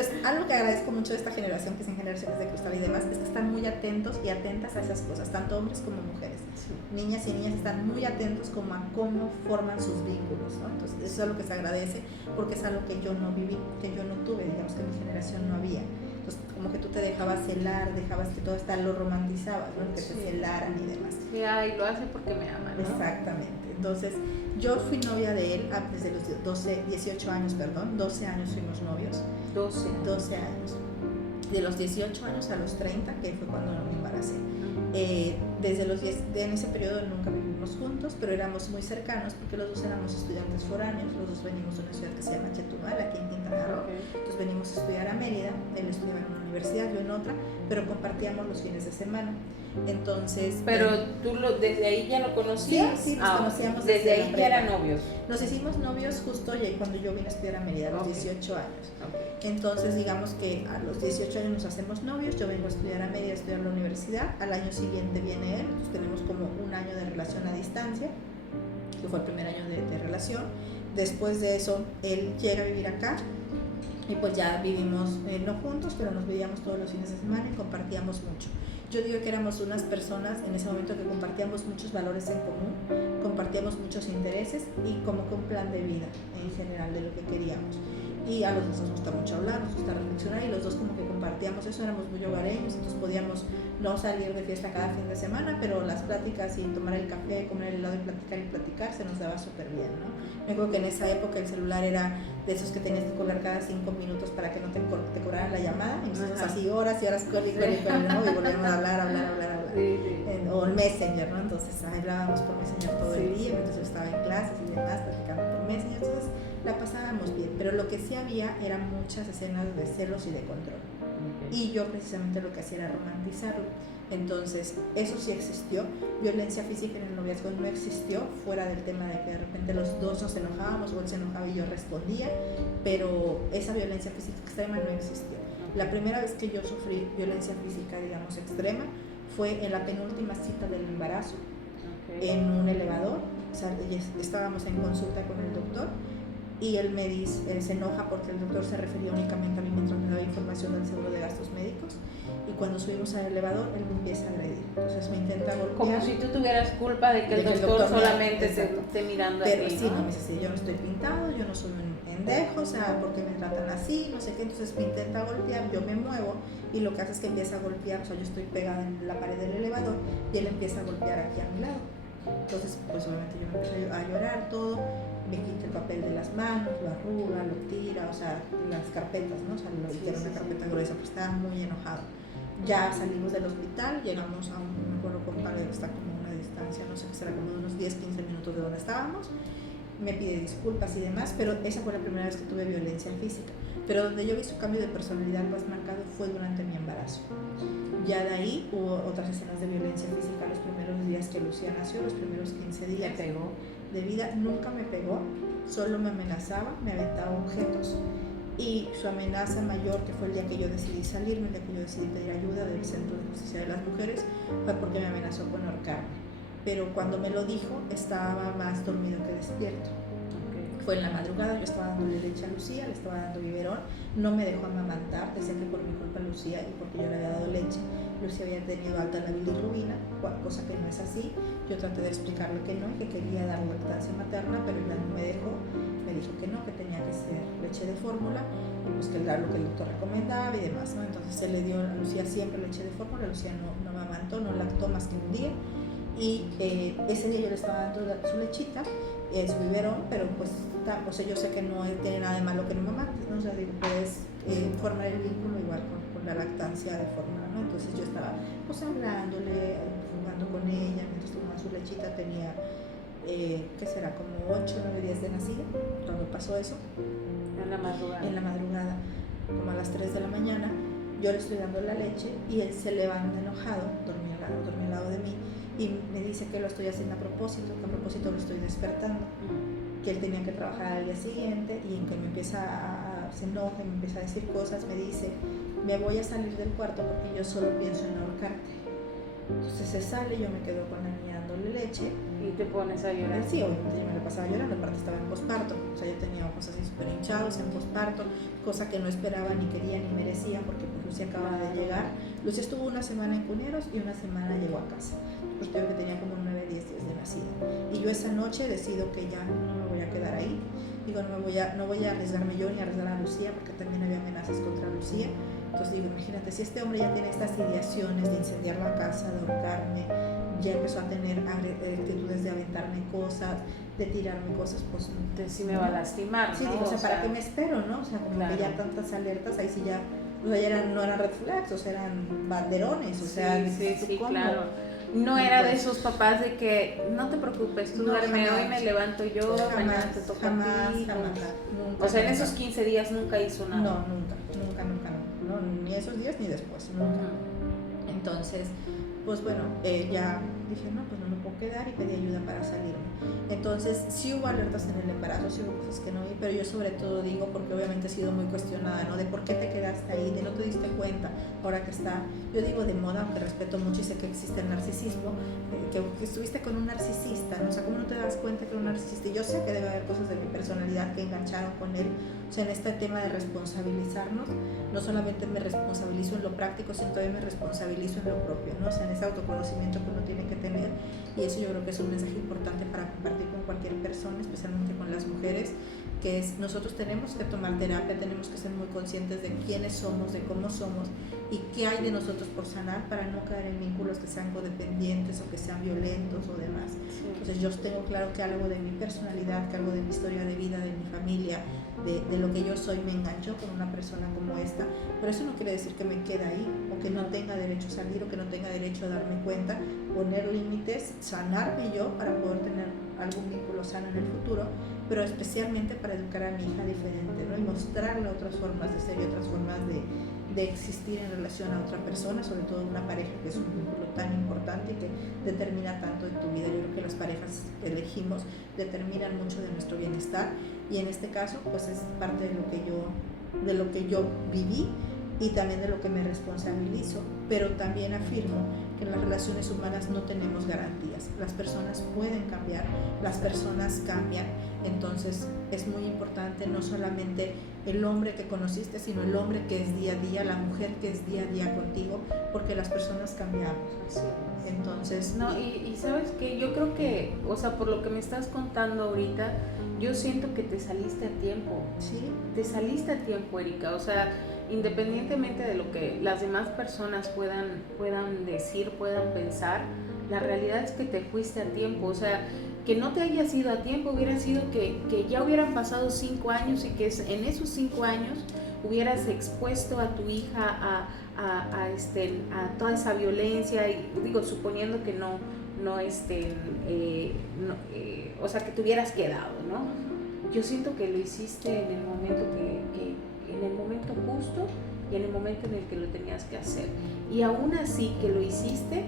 es algo que agradezco mucho de esta generación, que son generaciones de cristal y demás, es que están muy atentos y atentas a esas cosas, tanto hombres como mujeres. Sí. Niñas y niñas están muy atentos como a cómo forman sus vínculos, ¿no? Entonces eso es algo que se agradece, porque es algo que yo no viví, que yo no tuve, digamos que en mi generación no había. Entonces como que tú te dejabas celar, dejabas que todo esto lo romantizabas, ¿no? Que te celaran y demás. Sí, ay, lo hace porque me ama, ¿no? Exactamente. Entonces yo fui novia de él desde los 18 años, 12 años fuimos novios. 12 años. De los 18 años a los 30, que fue cuando me embaracé. Desde los 10, en ese periodo nunca vivimos juntos, pero éramos muy cercanos porque los dos éramos estudiantes foráneos, los dos venimos de una ciudad que se llama Chetumal, aquí en Quintana Roo. Entonces venimos a estudiar a Mérida, él estudiaba en una universidad, yo en otra, pero compartíamos los fines de semana. Entonces, pero tú desde ahí ya lo conocías. Sí, nos conocíamos desde ahí la ya eran prepa. novios. Nos hicimos novios justo cuando yo vine a estudiar a Mérida, a los 18 años. Okay. Entonces, digamos que a los 18 años nos hacemos novios, yo vengo a estudiar a Mérida, a estudiar la universidad, al año siguiente viene él, entonces tenemos como un año de relación a distancia, que fue el primer año de relación. Después de eso, él llega a vivir acá y pues ya vivimos, no juntos, pero nos veíamos todos los fines de semana y compartíamos mucho. Yo digo que éramos unas personas en ese momento que compartíamos muchos valores en común, compartíamos muchos intereses y como que un plan de vida en general de lo que queríamos. Y a los dos nos gusta mucho hablar, nos gusta reflexionar y los dos como que compartíamos eso, éramos muy hogareños, entonces podíamos no salir de fiesta cada fin de semana, pero las pláticas y tomar el café, comer el helado y platicar se nos daba súper bien, ¿no? Me acuerdo que en esa época el celular era de esos que tenías que colgar cada 5 minutos para que no te cobraran la llamada, y nosotros así horas y horas ¿no? Y volvíamos a hablar. Sí. O el Messenger, ¿no? Entonces hablábamos por Messenger todo el día, mientras yo estaba en clases y demás, platicando por Messenger, entonces la pasábamos bien, pero lo que sí había eran muchas escenas de celos y de control. Y yo precisamente lo que hacía era romantizarlo. Entonces, eso sí existió. Violencia física en el noviazgo no existió, fuera del tema de que de repente los dos nos enojábamos o él se enojaba y yo respondía, pero esa violencia física extrema no existió. La primera vez que yo sufrí violencia física, digamos, extrema, fue en la penúltima cita del embarazo, en un elevador. O sea, estábamos en consulta con el doctor y él me dice, se enoja porque el doctor se refería únicamente a mí mientras me daba información del seguro de gastos médicos, y cuando subimos al elevador él me empieza a agredir, entonces me intenta golpear. Como si tú tuvieras culpa de que el doctor solamente te esté mirando. Pero aquí, sí, ¿no? Me dice, sí, yo no estoy pintado, yo no soy un pendejo, o sea, ¿por qué me tratan así? No sé qué, entonces me intenta golpear, yo me muevo y lo que hace es que empieza a golpear, o sea, yo estoy pegada en la pared del elevador y él empieza a golpear aquí a mi lado. Entonces, pues obviamente yo me empiezo a llorar todo, me quita el papel de las manos, lo arruga, lo tira, o sea, las carpetas, ¿no? O sea, lo hicieron una carpeta gruesa, pues estaba muy enojado. Ya salimos del hospital, llegamos a un pueblo compadre que está como a una distancia, no sé qué será, como de unos 10-15 minutos de donde estábamos. Me pide disculpas y demás, pero esa fue la primera vez que tuve violencia física. Pero donde yo vi su cambio de personalidad más marcado fue durante mi embarazo. Ya de ahí hubo otras escenas de violencia física los primeros días que Lucía nació, los primeros 15 días. ¿Le pegó? De vida, nunca me pegó, solo me amenazaba, me aventaba objetos, y su amenaza mayor, que fue el día que yo decidí salirme, el día que yo decidí pedir ayuda del Centro de Justicia de las Mujeres, fue porque me amenazó con ahorcarme. Pero cuando me lo dijo, estaba más dormido que despierto. Fue en la madrugada, yo estaba dándole leche a Lucía, le estaba dando biberón, no me dejó amamantar, decía que por mi culpa Lucía y porque yo le había dado leche, Lucía había tenido alta la bilirrubina, cosa que no es así. Yo traté de explicarle que no, que quería dar lactancia materna, pero ella no me dejó, me dijo que no, que tenía que ser leche de fórmula, y pues que era lo que el doctor recomendaba y demás, ¿no? Entonces se le dio a Lucía siempre leche de fórmula, Lucía no me amamantó, no lactó más que un día, y ese día yo le estaba dando su lechita, su biberón, pero pues, o sea, yo sé que no tiene nada de malo que no mamantes, ¿no? O sea, digo, puedes formar el vínculo igual con la lactancia de fórmula, ¿no? Entonces yo estaba pues hablándole, jugando con ella, mientras tomaba su lechita, tenía, ¿qué será? Como 8 o 9 días de nacida, cuando pasó eso. En la madrugada. En la madrugada, como a las 3 de la mañana, yo le estoy dando la leche y él se levanta enojado, dormía al lado de mí, y me dice que lo estoy haciendo a propósito, que a propósito lo estoy despertando, que él tenía que trabajar al día siguiente, y en que me empieza se enoja y me empieza a decir cosas, me dice, me voy a salir del cuarto porque yo solo pienso en ahorcarte. Entonces se sale, yo me quedo con la niña dándole leche. ¿Y te pones a llorar? Sí, obviamente yo me la pasaba llorando, aparte estaba en posparto, o sea, yo tenía ojos así súper hinchados en posparto, cosa que no esperaba, ni quería, ni merecía, porque pues Lucía acaba de llegar. Lucía estuvo una semana en Cuneros y una semana llegó a casa, pues creo que tenía como 9-10 días de nacida, y yo esa noche decido que ya no me voy a quedar ahí. Digo, no voy a arriesgarme yo ni a arriesgar a Lucía, porque también había amenazas contra Lucía. Entonces digo, imagínate, si este hombre ya tiene estas ideaciones de incendiar la casa, de ahorcarme, ya empezó a tener actitudes de aventarme cosas, de tirarme cosas, pues sí me va a lastimar, sí, ¿no? digo, o sea, ¿para qué me espero, no? O sea, como que ya tantas alertas, ahí sí ya, o sea, ya no eran red flags, o sea, eran banderones, o sea, sí, ¿cómo? Claro. No era de esos papás de que no te preocupes, tú duerme, hoy me levanto yo, mañana te toca a ti. Nunca, o sea, en esos 15 días nunca hizo nada. No, nunca, no, ni esos días ni después, nunca. Entonces, pues bueno, ya dije, no, pues no me puedo quedar y pedí ayuda para salirme. Entonces, sí hubo alertas en el embarazo, sí hubo cosas que no vi, pero yo sobre todo digo, porque obviamente he sido muy cuestionada, ¿no? De por qué te quedaste ahí, de no te diste cuenta, ahora que está, yo digo de moda, aunque respeto mucho y sé que existe el narcisismo, que estuviste con un narcisista, ¿no? O sea, ¿cómo no te das cuenta que era un narcisista? Y yo sé que debe haber cosas de mi personalidad que engancharon con él, o sea, en este tema de responsabilizarnos, no solamente me responsabilizo en lo práctico, sino también me responsabilizo en lo propio, ¿no? O sea, en ese autoconocimiento que uno tiene que tener, y eso yo creo que es un mensaje importante para compartir con cualquier persona, especialmente con las mujeres, que es, nosotros tenemos que tomar terapia, tenemos que ser muy conscientes de quiénes somos, de cómo somos y qué hay de nosotros por sanar para no caer en vínculos que sean codependientes o que sean violentos o demás. Sí. Entonces yo tengo claro que algo de mi personalidad, que algo de mi historia de vida, de mi familia, de lo que yo soy me enganchó con una persona como esta, pero eso no quiere decir que me quede ahí o que no tenga derecho a salir o que no tenga derecho a darme cuenta, poner límites, sanarme yo para poder tener algún vínculo sano en el futuro, pero especialmente para educar a mi hija diferente, ¿no? Y mostrarle otras formas de ser y otras formas de existir en relación a otra persona, sobre todo una pareja, que es un vínculo tan importante y que determina tanto de tu vida. Yo creo que las parejas que elegimos determinan mucho de nuestro bienestar, y en este caso pues es parte de lo que yo viví y también de lo que me responsabilizo, pero también afirmo que en las relaciones humanas no tenemos garantías. Las personas pueden cambiar, las personas cambian, entonces es muy importante no solamente el hombre que conociste, sino el hombre que es día a día, la mujer que es día a día contigo, porque las personas cambiamos. Sí. Entonces, no, y sabes que yo creo que, o sea, por lo que me estás contando ahorita, yo siento que te saliste a tiempo. Sí. Te saliste a tiempo, Erika, o sea, independientemente de lo que las demás personas puedan decir, puedan pensar, la realidad es que te fuiste a tiempo. O sea, que no te hayas ido a tiempo hubiera sido que ya hubieran pasado 5 años y que en esos 5 años hubieras expuesto a tu hija a toda esa violencia, y digo, suponiendo que o sea, que te hubieras quedado, ¿no? Yo siento que lo hiciste en el momento en el momento justo y en el momento en el que lo tenías que hacer. Y aún así que lo hiciste,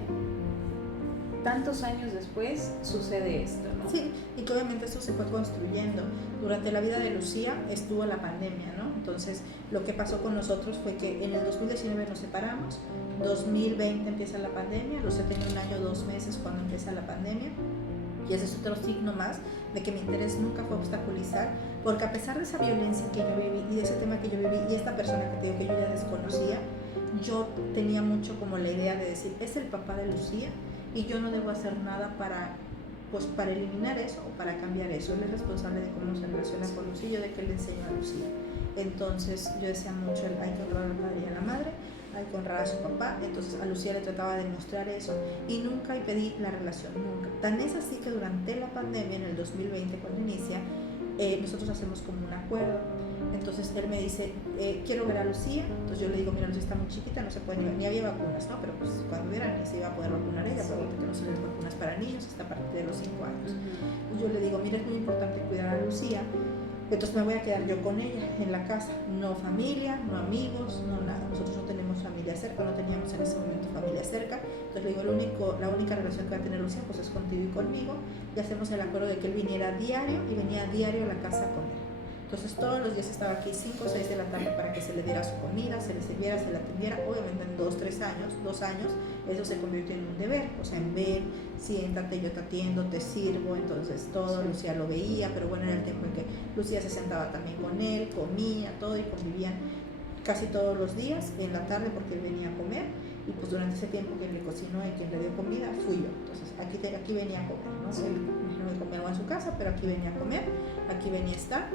tantos años después sucede esto, ¿no? Sí, y que obviamente esto se fue construyendo. Durante la vida de Lucía estuvo la pandemia, ¿no? Entonces, lo que pasó con nosotros fue que en el 2019 nos separamos, 2020 empieza la pandemia, Lucía tenía 1 año, 2 meses cuando empieza la pandemia, y ese es otro signo más de que mi interés nunca fue obstaculizar, porque a pesar de esa violencia que yo viví y de ese tema que yo viví y esta persona que te digo que yo ya desconocía, yo tenía mucho como la idea de decir, es el papá de Lucía y yo no debo hacer nada para eliminar eso o para cambiar eso. Él es responsable de cómo se relaciona con Lucía y yo de qué le enseño a Lucía. Entonces yo decía mucho, hay que honrar al padre y a la madre, hay que honrar a su papá. Entonces a Lucía le trataba de mostrar eso y nunca impedí la relación, nunca. Tan es así que durante la pandemia, en el 2020 cuando inicia, nosotros hacemos como un acuerdo. Entonces él me dice, quiero ver a Lucía. Entonces yo le digo, mira, Lucía está muy chiquita, no se puede ni había vacunas, ¿no? Pero pues cuando hubiera ni se iba a poder vacunar ella, porque no se les vacunas para niños hasta a partir de los 5 años. Y yo le digo, mira, es muy importante cuidar a Lucía, entonces me voy a quedar yo con ella en la casa, no familia, no amigos, no nada. Nosotros no tenemos familia cerca, no teníamos en ese momento familia cerca. Entonces le digo, la única relación que va a tener Lucía pues es contigo y conmigo, y hacemos el acuerdo de que él viniera diario y venía diario a la casa con él. Entonces todos los días estaba aquí 5 o 6 de la tarde para que se le diera su comida, se le sirviera, se le atendiera. Obviamente en 2 años, eso se convirtió en un deber. O sea, en ven, siéntate, yo te atiendo, te sirvo. Entonces todo, sí. Lucía lo veía, pero bueno, era el tiempo en que Lucía se sentaba también con él, comía, todo, y convivían casi todos los días en la tarde porque él venía a comer. Y pues durante ese tiempo quien le cocinó y quien le dio comida fui yo. Entonces aquí venía a comer, ¿no? Sí. Él no comía algo en su casa, pero aquí venía a comer, aquí venía a estar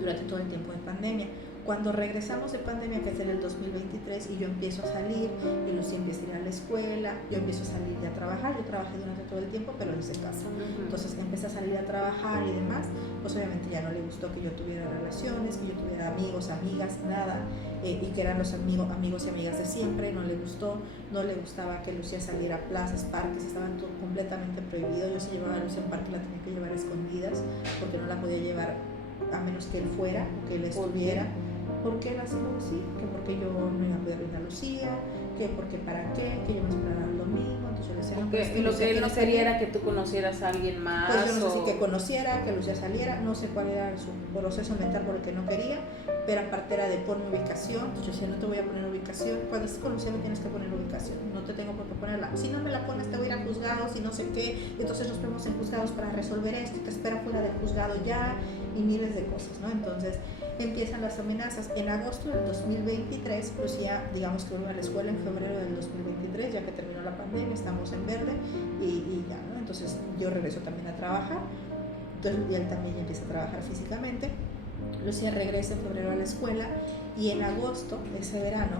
durante todo el tiempo de pandemia. Cuando regresamos de pandemia, que es en el 2023, y yo empiezo a salir, y Lucía empieza a ir a la escuela, yo empiezo a salir y a trabajar. Yo trabajé durante todo el tiempo, pero desde casa. Entonces empecé a salir a trabajar y demás. Pues obviamente ya no le gustó que yo tuviera relaciones, que yo tuviera amigos, amigas, nada, y que eran los amigos y amigas de siempre. No le gustó, no le gustaba que Lucía saliera a plazas, parques, estaban todo completamente prohibidos. Yo si llevaba a Lucía en parque la tenía que llevar a escondidas, porque no la podía llevar a menos que él fuera o que él estuviera. ¿Por qué él así lo decía? Que porque yo no iba a poder ver a Lucía, que porque para qué, que yo me esperara el domingo. Entonces yo le decía, no, Okay. pues, Lo que él no quería era que tú conocieras a alguien más. pues yo no sé si que conociera, que Lucía saliera, no sé cuál era su proceso mental por el que no quería, pero aparte era de ponme ubicación. Entonces yo decía, no te voy a poner ubicación, cuando estés con Lucía me tienes que poner ubicación, no te tengo por qué ponerla, si no me la pones te voy a ir a juzgados y no sé qué, entonces nos vemos en juzgados para resolver esto, te espera fuera del juzgado ya, y miles de cosas, ¿no? Entonces empiezan las amenazas. En agosto del 2023, Lucía, digamos que vuelve a la escuela en febrero del 2023, ya que terminó la pandemia, estamos en verde y ya, ¿no? Entonces yo regreso también a trabajar, entonces y él también ya empieza a trabajar físicamente. Lucía regresa en febrero a la escuela y en agosto, ese verano,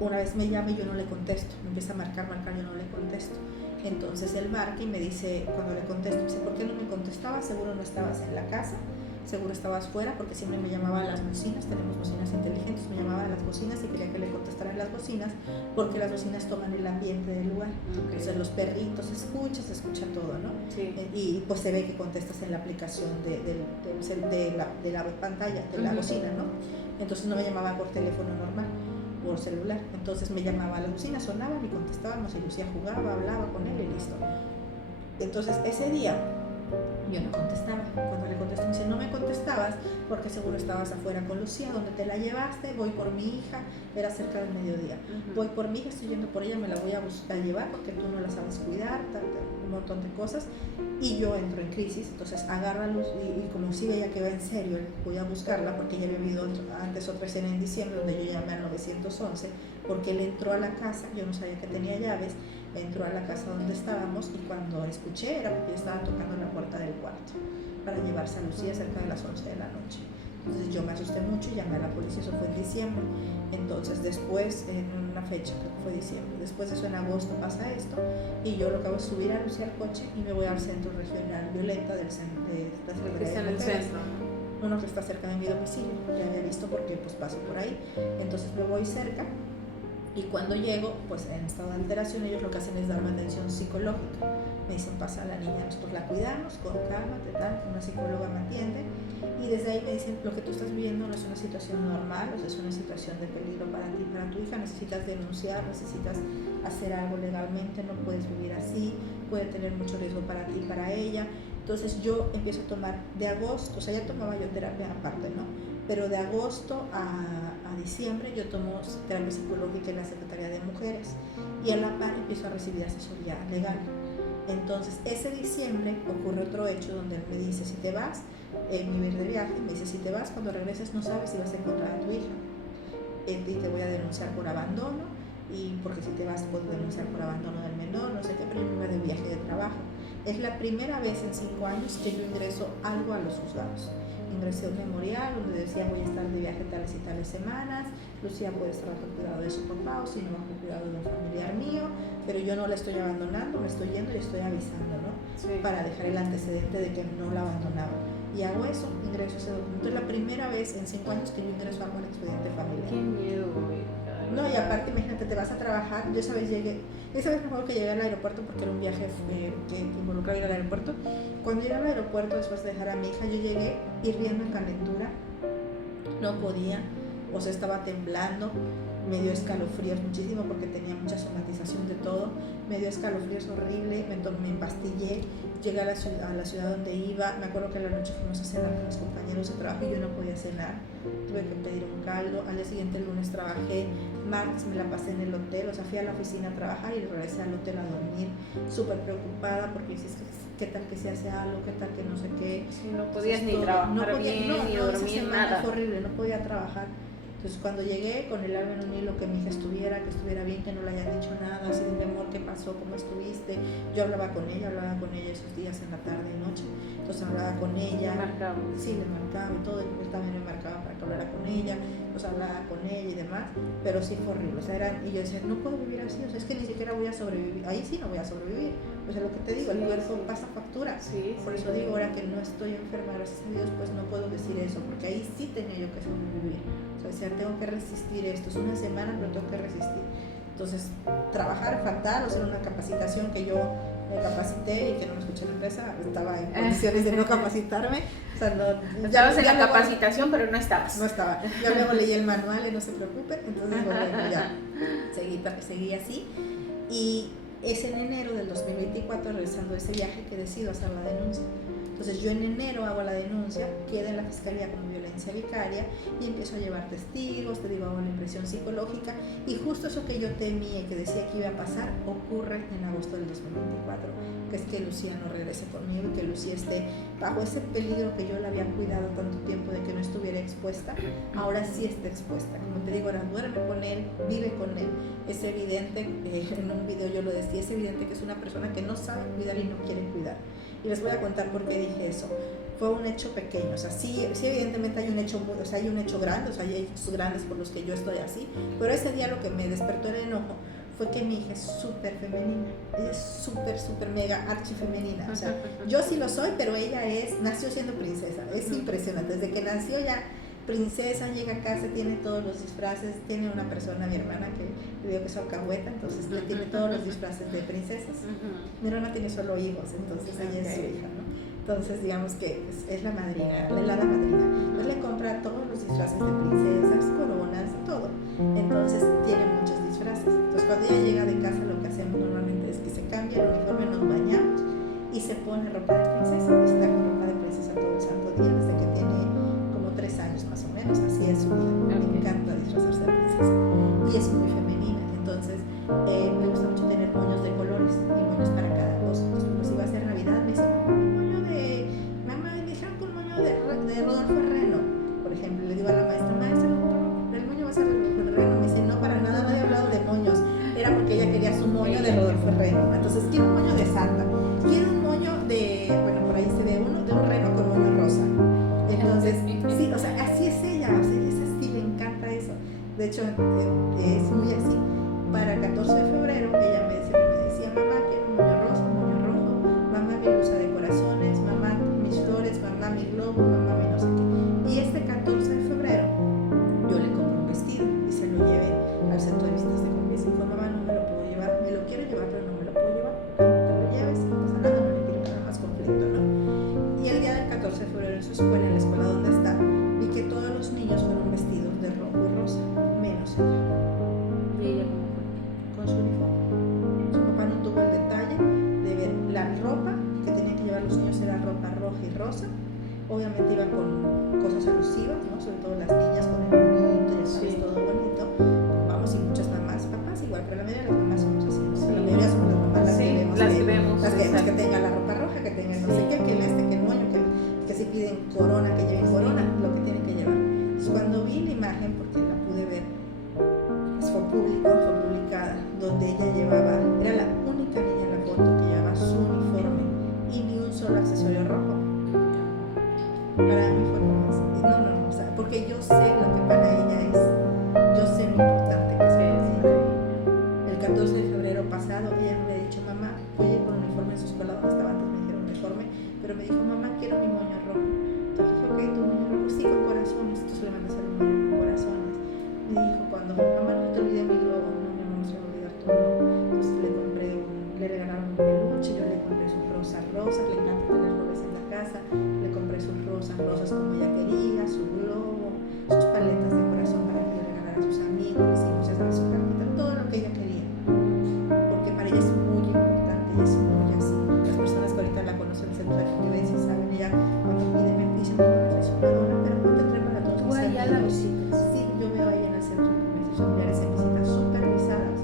una vez me llama y yo no le contesto, me empieza a marcar, yo no le contesto. Entonces él marca y me dice, cuando le contesto, me dice, ¿por qué no me contestabas? Seguro no estabas en la casa, seguro estabas fuera, porque siempre me llamaba a las bocinas, tenemos bocinas inteligentes, me llamaba a las bocinas y quería que le contestara en las bocinas, porque las bocinas toman el ambiente del lugar. Okay. Entonces los perritos se escucha todo, ¿no? Sí. Y pues se ve que contestas en la aplicación de la pantalla, de la bocina, ¿no? Entonces no me llamaba por teléfono normal, por celular. Entonces me llamaba a la bocina, sonaban y contestábamos y Lucía jugaba, hablaba con él y listo. Entonces ese día yo no contestaba. Cuando le contesté me dice, no me contestabas porque seguro estabas afuera con Lucía, ¿dónde te la llevaste? Voy por mi hija, era cerca del mediodía. Voy por mi hija, estoy yendo por ella, me la voy a llevar porque tú no la sabes cuidar, un montón de cosas. Y yo entro en crisis, entonces agarro a Luz y como si veía que va en serio, voy a buscarla porque ya había habido antes otra escena en diciembre donde yo llamé al 911 porque él entró a la casa, yo no sabía que tenía llaves, entró a la casa donde estábamos y cuando escuché era porque estaba tocando la puerta del cuarto para llevarse a Lucía cerca de las 11 de la noche. Entonces yo me asusté mucho y llamé a la policía, eso fue en diciembre. Entonces después, en una fecha, creo que fue diciembre, después de eso en agosto pasa esto y yo lo que hago es subir a Lucía al coche y me voy al centro regional Violeta del centro de la Secretaría de Mujeres, uno que está cerca de mi domicilio, ya había visto porque pues paso por ahí. Entonces me voy cerca y cuando llego, pues en estado de alteración, ellos lo que hacen es darme atención psicológica. Me dicen, pasa a la niña, nosotros la cuidamos, con calma, una psicóloga me atiende y desde ahí me dicen, lo que tú estás viviendo no es una situación normal, o sea, es una situación de peligro para ti, para tu hija, necesitas denunciar, necesitas hacer algo legalmente, no puedes vivir así, puede tener mucho riesgo para ti, para ella. Entonces yo empiezo a tomar de agosto, o sea, ya tomaba yo terapia aparte, ¿no? Pero de agosto a diciembre yo tomo terapia psicológica en la Secretaría de Mujeres y a la par empiezo a recibir asesoría legal. Entonces ese diciembre ocurre otro hecho donde él me dice, si te vas, me voy de viaje, me dice, si te vas, cuando regreses no sabes si vas a encontrar a tu hija y te voy a denunciar por abandono y porque si te vas puedo denunciar por abandono del menor, no sé qué, pero yo me voy de viaje de trabajo. Es la primera vez en 5 años que yo ingreso algo a los juzgados. Ingresé un memorial donde decía voy a estar de viaje tales y tales semanas, Lucía puede estar bajo el cuidado de su papá o si no bajo el cuidado de un familiar mío, pero yo no la estoy abandonando, me estoy yendo y estoy avisando, ¿no? Sí. Para dejar el antecedente de que no la abandonaba. Y hago eso, ingreso ese documento. Es la primera vez en 5 años que yo ingreso algo al expediente familiar. Qué miedo, güey. No, y aparte, imagínate, te vas a trabajar. Yo esa vez me acuerdo que llegué al aeropuerto porque era un viaje que involucraba ir al aeropuerto. Cuando llegué al aeropuerto, después de dejar a mi hija, yo llegué hirviendo en calentura. No podía, o sea, estaba temblando. Me dio escalofríos muchísimo porque tenía mucha somatización de todo. Me dio escalofríos horrible, me empastillé. Llegué a la ciudad donde iba. Me acuerdo que a la noche fuimos a cenar con mis compañeros de trabajo y yo no podía cenar. Tuve que pedir un caldo. Al día siguiente, el lunes, trabajé. Martes me la pasé en el hotel, o sea, fui a la oficina a trabajar y regresé al hotel a dormir, súper preocupada porque dices, ¿qué tal que se hace algo? ¿Qué tal que no sé qué? Sí, no podías ni trabajar bien, ni dormir, nada. Fue horrible, no podía trabajar. Entonces cuando llegué con el alma en un hilo, que mi hija estuviera bien, que no le hayan dicho nada, así de mi amor, ¿qué pasó? ¿Cómo estuviste? Yo hablaba con ella esos días en la tarde y noche, entonces hablaba con ella. Sí, le marcaba y todo, él también me marcaba para que hablara con ella, pues hablaba con ella y demás, pero sí fue horrible, o sea, y yo decía, no puedo vivir así, o sea, es que ni siquiera voy a sobrevivir, ahí sí no voy a sobrevivir, o sea, lo que te digo, el cuerpo pasa factura, por eso digo, ahora que no estoy enferma, gracias a Dios, pues no puedo decir eso, porque ahí sí tenía yo que sobrevivir. O sea, tengo que resistir esto, es una semana, pero tengo que resistir. Entonces, trabajar fatal, o sea, una capacitación que yo me capacité y que no me escuché en la empresa, estaba en condiciones de no capacitarme. O sea, no, estabas en la capacitación, pero no estabas. No estaba. Yo luego leí el manual y no se preocupen, entonces bueno, ya seguí así. Y es en enero del 2024, regresando de ese viaje, que decido hacer la denuncia. Entonces yo en enero hago la denuncia, queda en la fiscalía como violencia vicaria y empiezo a llevar testigos, te digo, hago una impresión psicológica y justo eso que yo temía y que decía que iba a pasar ocurre en agosto del 2024, que es que Lucía no regrese conmigo y que Lucía esté bajo ese peligro que yo la había cuidado tanto tiempo de que no estuviera expuesta, ahora sí está expuesta. Como te digo, ahora duerme con él, vive con él. Es evidente, en un video yo lo decía, es evidente que es una persona que no sabe cuidar y no quiere cuidar. Y les voy a contar por qué dije eso. Fue un hecho pequeño, o sea, sí evidentemente hay un hecho muy, o sea, hay un hecho grande, o sea, hay hechos grandes por los que yo estoy así, pero ese día lo que me despertó el enojo fue que mi hija es súper femenina, ella es súper mega archifemenina, o sea, yo sí lo soy, pero ella nació siendo princesa, es impresionante, desde que nació ya princesa, llega a casa, tiene todos los disfraces, tiene una persona, mi hermana, que le digo que es alcahueta, entonces le tiene todos los disfraces de princesas. Mi hermana tiene solo hijos, entonces ella es su hija, ¿no? Entonces digamos que es la madrina, la helada madrina. Entonces le compra todos los disfraces de princesas, coronas, todo. Entonces tiene muchos disfraces. Entonces cuando ella llega de casa lo que hacemos normalmente es que se cambia el uniforme, nos bañamos y se pone ropa de princesa. Está con ropa de princesa todo el santo día desde que tiene 3 años más o menos, así es su vida. Me encanta disfrazarse de princesa y es muy femenina, entonces me gusta mucho tener moños de colores y moños para cada cosa. Entonces cuando se iba a hacer Navidad me dice, mamá, me dijeron que un moño de Rodolfo Reno, por ejemplo. Le digo a la maestra, el moño va a ser de Rodolfo Reno. Me dice, no, para nada, no he hablado de moños, era porque ella quería su moño de Rodolfo Reno. Entonces quiero un moño de Santa, quiero un moño de, bueno, por ahí se ve uno de un reno con moño rosa. Entonces, sí, o sea, así es ella, o sea, ella es así, me encanta eso. De hecho, es muy así. Para el 14 de febrero, ella me decía, mamá, quiero un moño rosa, un moño rojo, mamá, mi blusa de corazones, mamá, mis flores, mamá, mi globo, mamá, mi no sé qué. Y este 14 de febrero, yo le compro un vestido y se lo llevé al centro de visitas de Convies. Y dijo, mamá, no me lo puedo llevar, me lo quiero llevar, pero no me lo puedo llevar. Cuando te lo lleves, no pasa nada, no le quiero nada más conflicto, ¿no? Y el día del 14 de febrero en su escuela, en la escuela donde está, vi que todos los niños fueron vestidos de rojo y rosa, menos ella. ¿Y ella cómo fue? Con su uniforme. Su papá no tuvo el detalle de ver la ropa que tenían que llevar los niños, era ropa roja y rosa. Obviamente iban con cosas alusivas, ¿no? Sobre todo las niñas con el bonito y así, todo bonito. Vamos, y muchas mamás, papás igual, pero la mayoría de las mamás somos así, ¿no? La mayoría somos las mamás las que vemos, que tengan la ropa roja, que tengan no sé qué, que el moño, que si piden corona, que lleven corona, lo que tienen que llevar. Entonces cuando vi la imagen, porque la pude ver, pues fue publicada, donde ella llevaba, era la única niña en la foto que llevaba su uniforme y ni un solo accesorio rojo. Para mí fue como, no, o sea, porque yo sé lo que para ella es, yo sé lo importante que es para ella. El 14 de febrero pasado, ella me había dicho, mamá, voy a ir con uniforme en su escuela donde estaba antes, me dijeron uniforme, pero me dijo, mamá, quiero mi moño rojo. Entonces dije, ok, tu moño rojo, sí, con corazones. Entonces le mandé a hacer un moño con corazones. Me dijo, cuando, mamá, no te olvides mi globo. No se va a olvidar tu globo. Entonces le regalaron un peluche, yo le compré sus rosas, le encanta tener flores en la casa, le compré sus rosas como ella quería, su globo, sus paletas de corazón para que le regalara a sus amigos, le hicimos ya sabes, su cartita, todo lo que ella quería, porque para ella es muy importante, ella es muy así. Las personas que ahorita la conocen en el centro de convivencia saben, ella cuando pide me dice, no me es una dona, pero ¿cuánto trae para todos mis amigos? Ya la visitas. Sí, yo veo ahí en el centro de convivencia familiares en visitas supervisadas,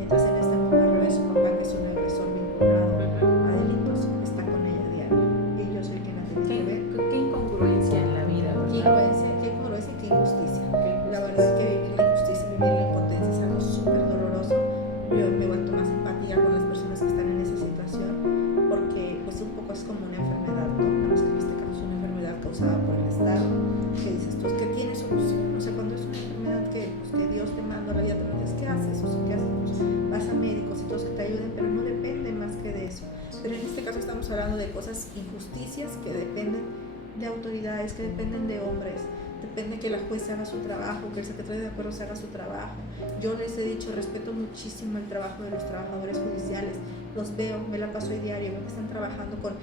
mientras en esta misma revés su papá, que es un agresor vinculado a delitos, está con ella a diario, y yo soy quien la tiene que ver. Qué incongruencia en la vida, ¿verdad? Qué incongruencia, qué injusticia. La verdad es que vivir la injusticia, vivir la impotencia es algo súper doloroso. Yo me he vuelto más empática con las personas que están en esa situación, porque pues un poco es como una enfermedad, ¿no? Nada más que en este caso es una enfermedad causada por el Estado, que dices tú, es que tiene solución. O sea, cuando es una enfermedad que Dios te manda a la vida, te dices, ¿qué haces? O sea, ¿qué haces? Pues vas a médicos y todos que te ayuden, pero no depende más que de eso. Pero en este caso estamos hablando de cosas, injusticias que dependen de autoridades, que dependen de hombres, depende que la jueza haga su trabajo, que el secretario de acuerdos haga su trabajo. Yo les he dicho, respeto muchísimo el trabajo de los trabajadores judiciales, los veo, me la paso a diario, veo que están trabajando con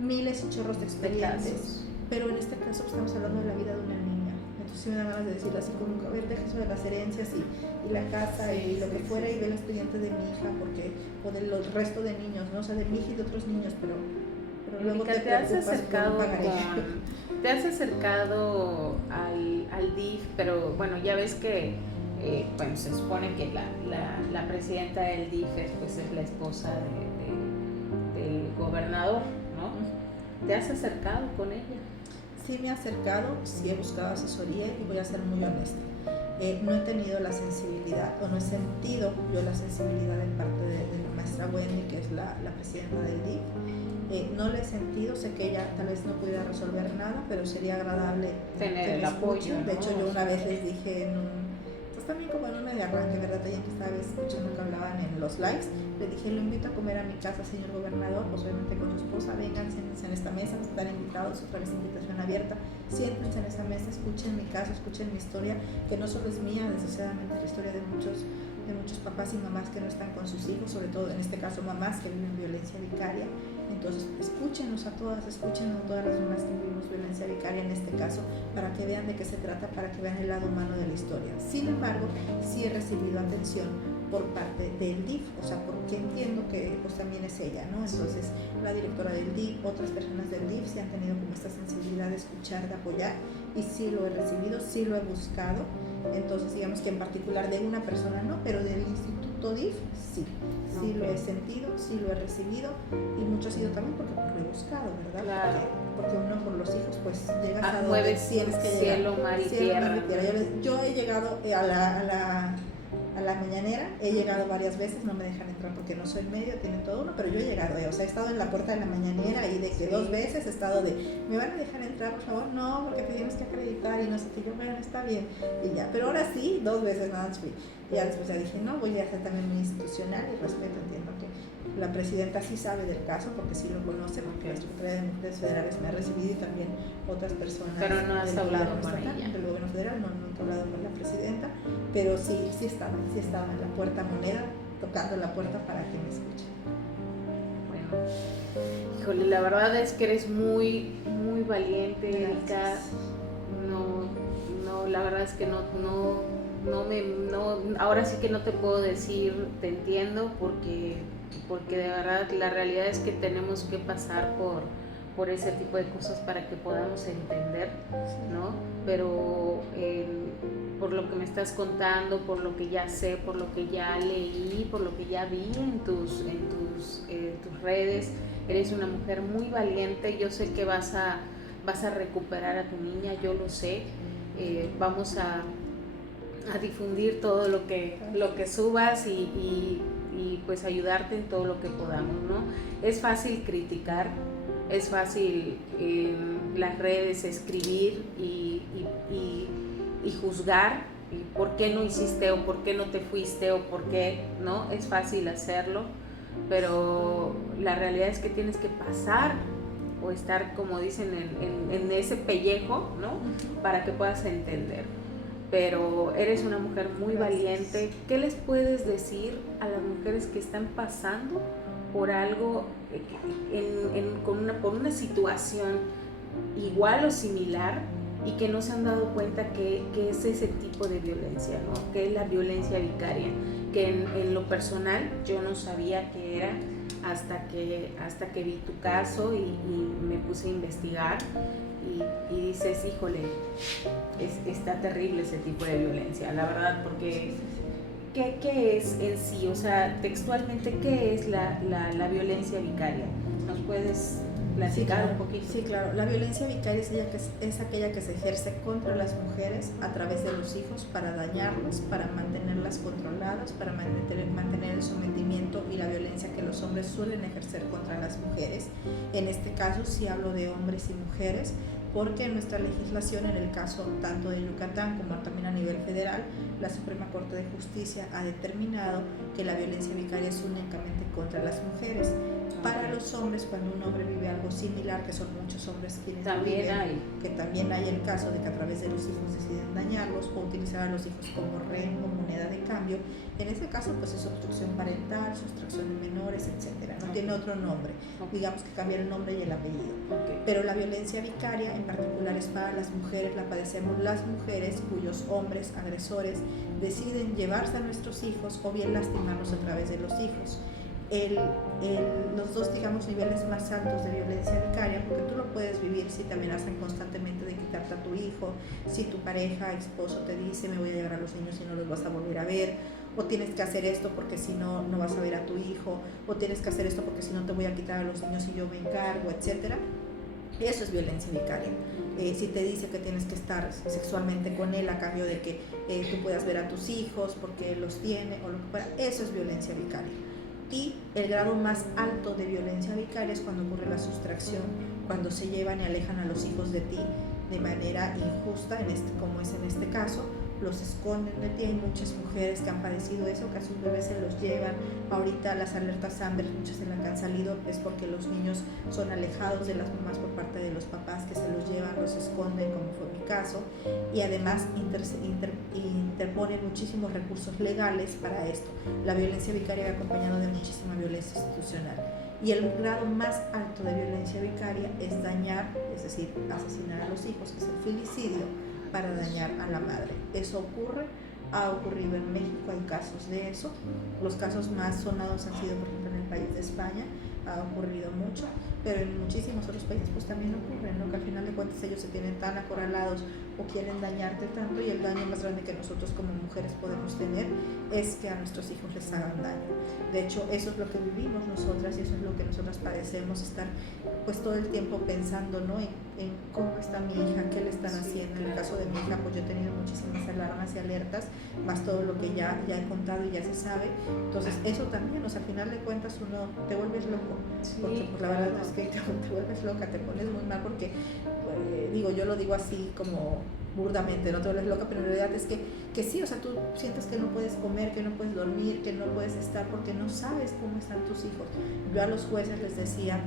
miles y chorros de expedientes, pero en este caso estamos hablando de la vida de una niña. Entonces sí me da ganas de decirle así como, a ver, deja eso de las herencias y la casa y lo que fuera, y ve el expediente de mi hija, porque, o de los resto de niños, ¿no? O sea, de mi hija y de otros niños, pero luego te has acercado al DIF, pero bueno, ya ves que bueno, se supone que la presidenta del DIF pues es la esposa del gobernador, ¿no? ¿Te has acercado con ella? Sí me he acercado, sí he buscado asesoría, y voy a ser muy honesta. No he tenido la sensibilidad, o no he sentido yo la sensibilidad de parte de la maestra Wendy, que es la presidenta del DIF. No le he sentido, sé que ella tal vez no pudiera resolver nada, pero sería agradable tener el apoyo, ¿no? De hecho, yo una vez les dije pues también como en un medio arranque, ¿verdad? Ya que estaba escuchando que hablaban en los lives, le dije, lo invito a comer a mi casa, señor gobernador, pues obviamente con tu esposa, vengan, siéntense en esta mesa, están invitados, otra vez invitación abierta, siéntense en esta mesa, escuchen mi caso, escuchen mi historia, que no solo es mía, desgraciadamente es la historia de muchos papás y mamás que no están con sus hijos, sobre todo en este caso mamás que viven violencia vicaria. Entonces escúchenos a todas las demás que vivimos violencia vicaria en este caso, para que vean de qué se trata, para que vean el lado humano de la historia. Sin embargo, sí he recibido atención por parte del DIF, o sea, porque entiendo que pues también es ella, ¿no? Entonces la directora del DIF, otras personas del DIF sí han tenido como esta sensibilidad de escuchar, de apoyar, y sí lo he recibido, sí lo he buscado. Entonces digamos que en particular de una persona no, pero del Instituto DIF sí lo he sentido, sí lo he recibido, y mucho ha sido también porque lo he buscado, ¿verdad? Claro. Porque uno por los hijos pues llegas a donde mueves tienes que llegar. Cielo, mar y tierra. Yo he llegado a la mañanera, he llegado varias veces, no me dejan entrar porque no soy medio, tienen todo uno, pero yo he llegado, o sea, he estado en la puerta de la mañanera, y de que 2 veces he estado de, ¿me van a dejar entrar, por favor? No, porque te tienes que acreditar, y no sé qué, yo, bueno, está bien, y ya, pero ahora sí, 2 veces nada más fui, y ya después ya dije, no, voy a hacer también muy institucional, y respeto, entiendo que la presidenta sí sabe del caso, porque sí lo conoce, porque la Secretaría de Mujeres Federales me ha recibido, y también otras personas. Pero no has hablado con ella. Del gobierno federal, no he hablado con la presidenta, pero sí estaba en la puerta moneda, tocando la puerta para que me escuchen. Bueno, híjole, la verdad es que eres muy, muy valiente, Erika. No, la verdad es que no, ahora sí que no te puedo decir, te entiendo, porque de verdad la realidad es que tenemos que pasar por ese tipo de cosas para que podamos entender, ¿no? Pero por lo que me estás contando, por lo que ya sé, por lo que ya leí, por lo que ya vi en tus redes, eres una mujer muy valiente. Yo sé que vas a recuperar a tu niña, yo lo sé. Vamos a difundir todo lo que subas y pues ayudarte en todo lo que podamos, ¿no? Es fácil criticar, es fácil en las redes escribir y juzgar, y por qué no hiciste, o por qué no te fuiste, o por qué, ¿no? Es fácil hacerlo, pero la realidad es que tienes que pasar o estar, como dicen, en ese pellejo, ¿no? Para que puedas entender. Pero eres una mujer muy valiente. ¿Qué les puedes decir a las mujeres que están pasando por algo, por una situación igual o similar, y que no se han dado cuenta que es ese tipo de violencia, ¿no? Que es la violencia vicaria, que en lo personal yo no sabía qué era hasta que vi tu caso y me puse a investigar, y dices, híjole, está terrible ese tipo de violencia, la verdad, porque ¿qué es en sí? O sea, textualmente, ¿qué es la violencia vicaria? ¿Nos puedes platicar un poquito? Sí, claro. La violencia vicaria es aquella que se ejerce contra las mujeres a través de los hijos, para dañarlas, para mantenerlas controladas, para mantener el sometimiento y la violencia que los hombres suelen ejercer contra las mujeres. En este caso sí hablo de hombres y mujeres. porque nuestra legislación, en el caso tanto de Yucatán como también a nivel federal, la Suprema Corte de Justicia ha determinado que la violencia vicaria es únicamente contra las mujeres. Para los hombres, cuando un hombre vive algo similar, que son muchos hombres quienes También viven, hay. que también hay el caso de que a través de los hijos deciden dañarlos o utilizar a los hijos como rehén o moneda de cambio, en ese caso pues es obstrucción parental, sustracción de menores, etcétera. No tiene otro nombre, digamos que cambia el nombre y el apellido. Pero la violencia vicaria en particular es para las mujeres, la padecemos las mujeres cuyos hombres agresores deciden llevarse a nuestros hijos o bien lastimarnos a través de los hijos. Los dos, digamos, niveles más altos de violencia vicaria, porque tú lo puedes vivir si te amenazan constantemente de quitarte a tu hijo, si tu pareja, esposo te dice me voy a llevar a los niños y no los vas a volver a ver, o tienes que hacer esto porque si no, no vas a ver a tu hijo, o tienes que hacer esto porque si no te voy a quitar a los niños y yo me encargo, etcétera. Eso es violencia vicaria. Si te dice que tienes que estar sexualmente con él a cambio de que tú puedas ver a tus hijos porque él los tiene o lo que fuera, eso es violencia vicaria. Y el grado más alto de violencia vicaria es cuando ocurre la sustracción, cuando se llevan y alejan a los hijos de ti de manera injusta, como es en este caso, los esconden de ti. Hay muchas mujeres que han padecido eso, que a sus bebés se los llevan. Ahorita las alertas Amber, muchas de las que han salido es porque los niños son alejados de las mamás por parte de los papás, que se los llevan, los esconden, como fue mi caso, y además interponen muchísimos recursos legales para esto. La violencia vicaria va acompañada de muchísima violencia institucional. Y el grado más alto de violencia vicaria es dañar, es decir, asesinar a los hijos, que es el filicidio, para dañar a la madre. Eso ha ocurrido en México, hay casos de eso. Los casos más sonados han sido, por ejemplo, en el país de España, ha ocurrido mucho, pero en muchísimos otros países pues también ocurre, ¿no? Que al final de cuentas ellos se tienen tan acorralados o quieren dañarte tanto, y el daño más grande que nosotros como mujeres podemos tener es que a nuestros hijos les hagan daño. De hecho, eso es lo que vivimos nosotras y eso es lo que nosotras padecemos, estar pues todo el tiempo pensando, ¿no? en cómo está mi hija, qué le están haciendo. En el caso de mi hija, pues yo he tenido muchísimas alarmas y alertas, más todo lo que ya he contado y ya se sabe. Entonces eso también, o sea, al final de cuentas uno te vuelves loco, porque pues la verdad es que te vuelves loca, te pones muy mal porque, digo, yo lo digo así como burdamente, no te vuelves loca, pero en realidad es que sí, o sea, tú sientes que no puedes comer, que no puedes dormir, que no puedes estar porque no sabes cómo están tus hijos. Yo a los jueces les decía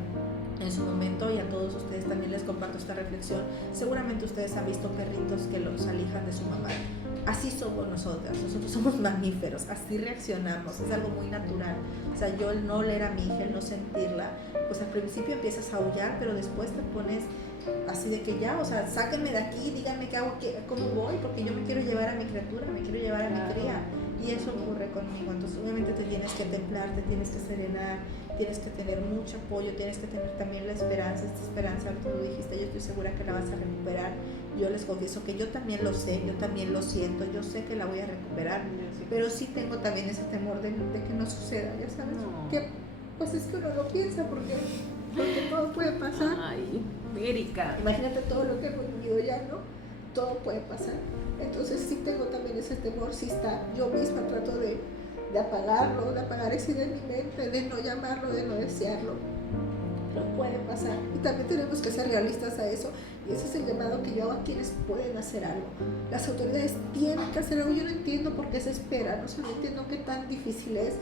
en su momento, y a todos ustedes también les comparto esta reflexión, seguramente ustedes han visto perritos que los alijan de su mamá. Así somos nosotros somos mamíferos, así reaccionamos, es algo muy natural. O sea, yo el no oler a mi hija, el no sentirla, pues al principio empiezas a aullar, pero después te pones así de que ya, o sea, sáquenme de aquí, díganme qué hago, cómo voy, porque yo me quiero llevar a mi criatura, me quiero llevar a mi cría. Y eso ocurre conmigo. Entonces obviamente te tienes que templar, te tienes que serenar, tienes que tener mucho apoyo, tienes que tener también la esperanza, esta esperanza, tú lo dijiste, yo estoy segura que la vas a recuperar. Yo les confieso que yo también lo sé, yo también lo siento, yo sé que la voy a recuperar, pero sí tengo también ese temor de que no suceda, ya sabes, que pues es que uno lo piensa porque todo puede pasar. Ay, Erika, imagínate todo lo que hemos vivido ya, ¿no? Todo puede pasar. Entonces sí tengo también ese temor, sí está. Yo misma trato de apagarlo, de apagar ese de mi mente, de no llamarlo, de no desearlo. No puede pasar. Y también tenemos que ser realistas a eso. Y ese es el llamado que yo hago a quienes pueden hacer algo. Las autoridades tienen que hacer algo. Yo no entiendo por qué se esperan. O sea, no entiendo qué tan difícil es,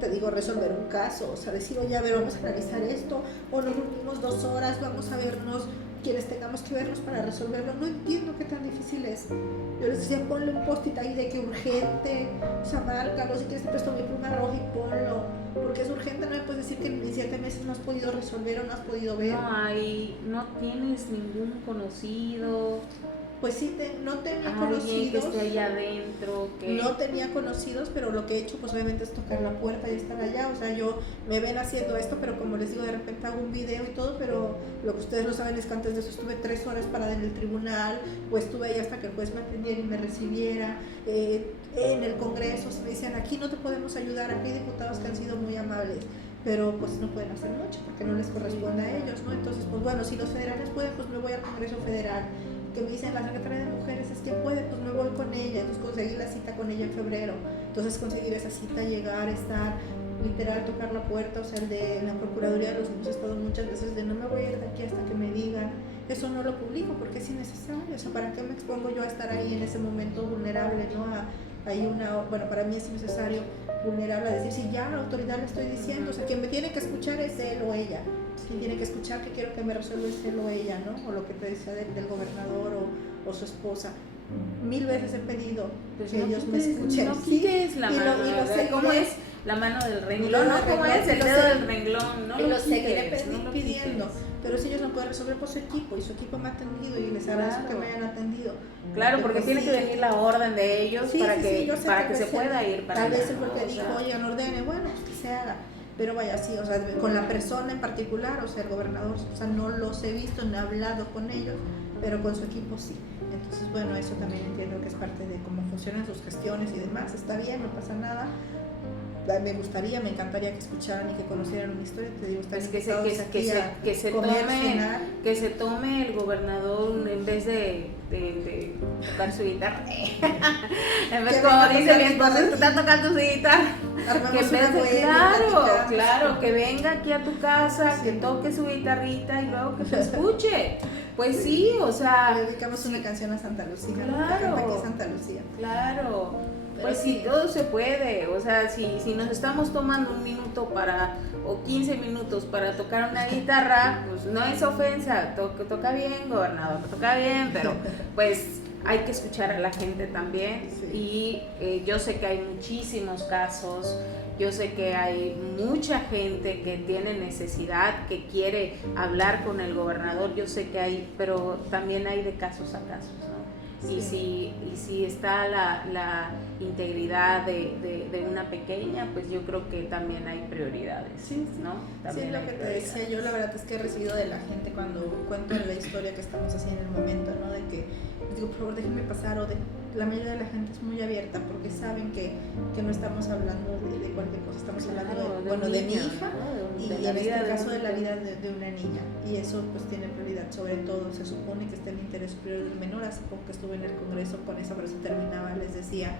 te digo, resolver un caso. O sea, decir, oye, a ver, vamos a analizar esto. O nos reunimos 2 horas, vamos a vernos quienes tengamos que vernos para resolverlo. No entiendo qué tan difícil es. Yo les decía, ponle un post-it ahí de que urgente, o sea, márcalo, si quieres te presto mi pluma roja y ponlo, porque es urgente. No me puedes decir que en 7 meses no has podido resolver o no has podido ver. no tienes ningún conocido. Pues sí, no tenía conocidos. Que conocidos. esté allá adentro. No tenía conocidos, pero lo que he hecho pues obviamente es tocar la puerta y estar allá. O sea, yo me ven haciendo esto, pero como les digo, de repente hago un video y todo, pero lo que ustedes no saben es que antes de eso estuve 3 horas parada en el tribunal, pues estuve ahí hasta que el juez me atendiera y me recibiera. En el Congreso me decían, aquí no te podemos ayudar, aquí hay diputados que han sido muy amables, pero pues no pueden hacer mucho porque no les corresponde a ellos, ¿no? Entonces, pues bueno, si los federales pueden, pues me voy al Congreso Federal. Que me dicen, la secretaria de Mujeres es que puede, pues me voy con ella. Entonces conseguí la cita con ella en febrero. Entonces conseguir esa cita, llegar, estar, literal, tocar la puerta. O sea, el de la Procuraduría de los Niños he estado muchas veces de no me voy a ir de aquí hasta que me digan. eso no lo publico porque es innecesario. O sea, ¿para qué me expongo yo a estar ahí en ese momento vulnerable, ¿no? Bueno, para mí es innecesario vulnerable a decir, si ya la autoridad le estoy diciendo, o sea, quien me tiene que escuchar es él o ella, quien tiene que escuchar que quiero que me resuelva es él o ella, ¿no? O lo que te decía del gobernador o su esposa. 1000 veces he pedido pues que ellos me escuchen. No quites la mano. ¿Cómo es? La mano del renglón, ¿no? ¿Cómo es? El dedo del renglón, ¿no? Y lo seguiré pidiendo. Pero si ellos no pueden resolver por su equipo, y su equipo me ha atendido, y les agradezco que me hayan atendido. Claro, porque tiene que venir la orden de ellos para que se pueda ir para tal vez el porque dijo, oigan, ordene, bueno, pues que se haga. Pero vaya, sí, o sea, con la persona en particular, o sea, el gobernador, o sea, no los he visto, no he hablado con ellos, pero con su equipo sí. Entonces, bueno, eso también entiendo que es parte de cómo funcionan sus gestiones y demás. Está bien, no pasa nada. Me encantaría que escucharan y que conocieran una historia. Te digo, pues que se tome el gobernador en vez de tocar su guitarra. En vez, como dice mi esposa, está tocando su guitarra. Claro, que venga aquí a tu casa, que toque su guitarrita y luego que te escuche. Pues sí, o sea. Le dedicamos una canción a Santa Lucía. Claro. Aquí Santa Lucía. Claro. Pues sí, todo se puede, o sea, si nos estamos tomando un minuto o 15 minutos para tocar una guitarra, pues no es ofensa, toca bien, gobernador, toca bien, pero pues hay que escuchar a la gente también. Sí. Y yo sé que hay muchísimos casos, yo sé que hay mucha gente que tiene necesidad, que quiere hablar con el gobernador, yo sé que hay, pero también hay de casos a casos, ¿no? Sí. Y si está la integridad de una pequeña, pues yo creo que también hay prioridades, sí, ¿no? También sí, lo que te decía yo, la verdad es que he recibido de la gente cuando cuento la historia que estamos haciendo en el momento, ¿no? De que digo, por favor, déjenme pasar, la mayoría de la gente es muy abierta porque saben que no estamos hablando de cualquier cosa, estamos hablando de mi hija, ¿no? Y en este caso de la vida de una niña, y eso pues tiene prioridad. Sobre todo se supone que está el interés superior del menor. Hace poco que estuve en el Congreso con esa, pero se terminaba, les decía,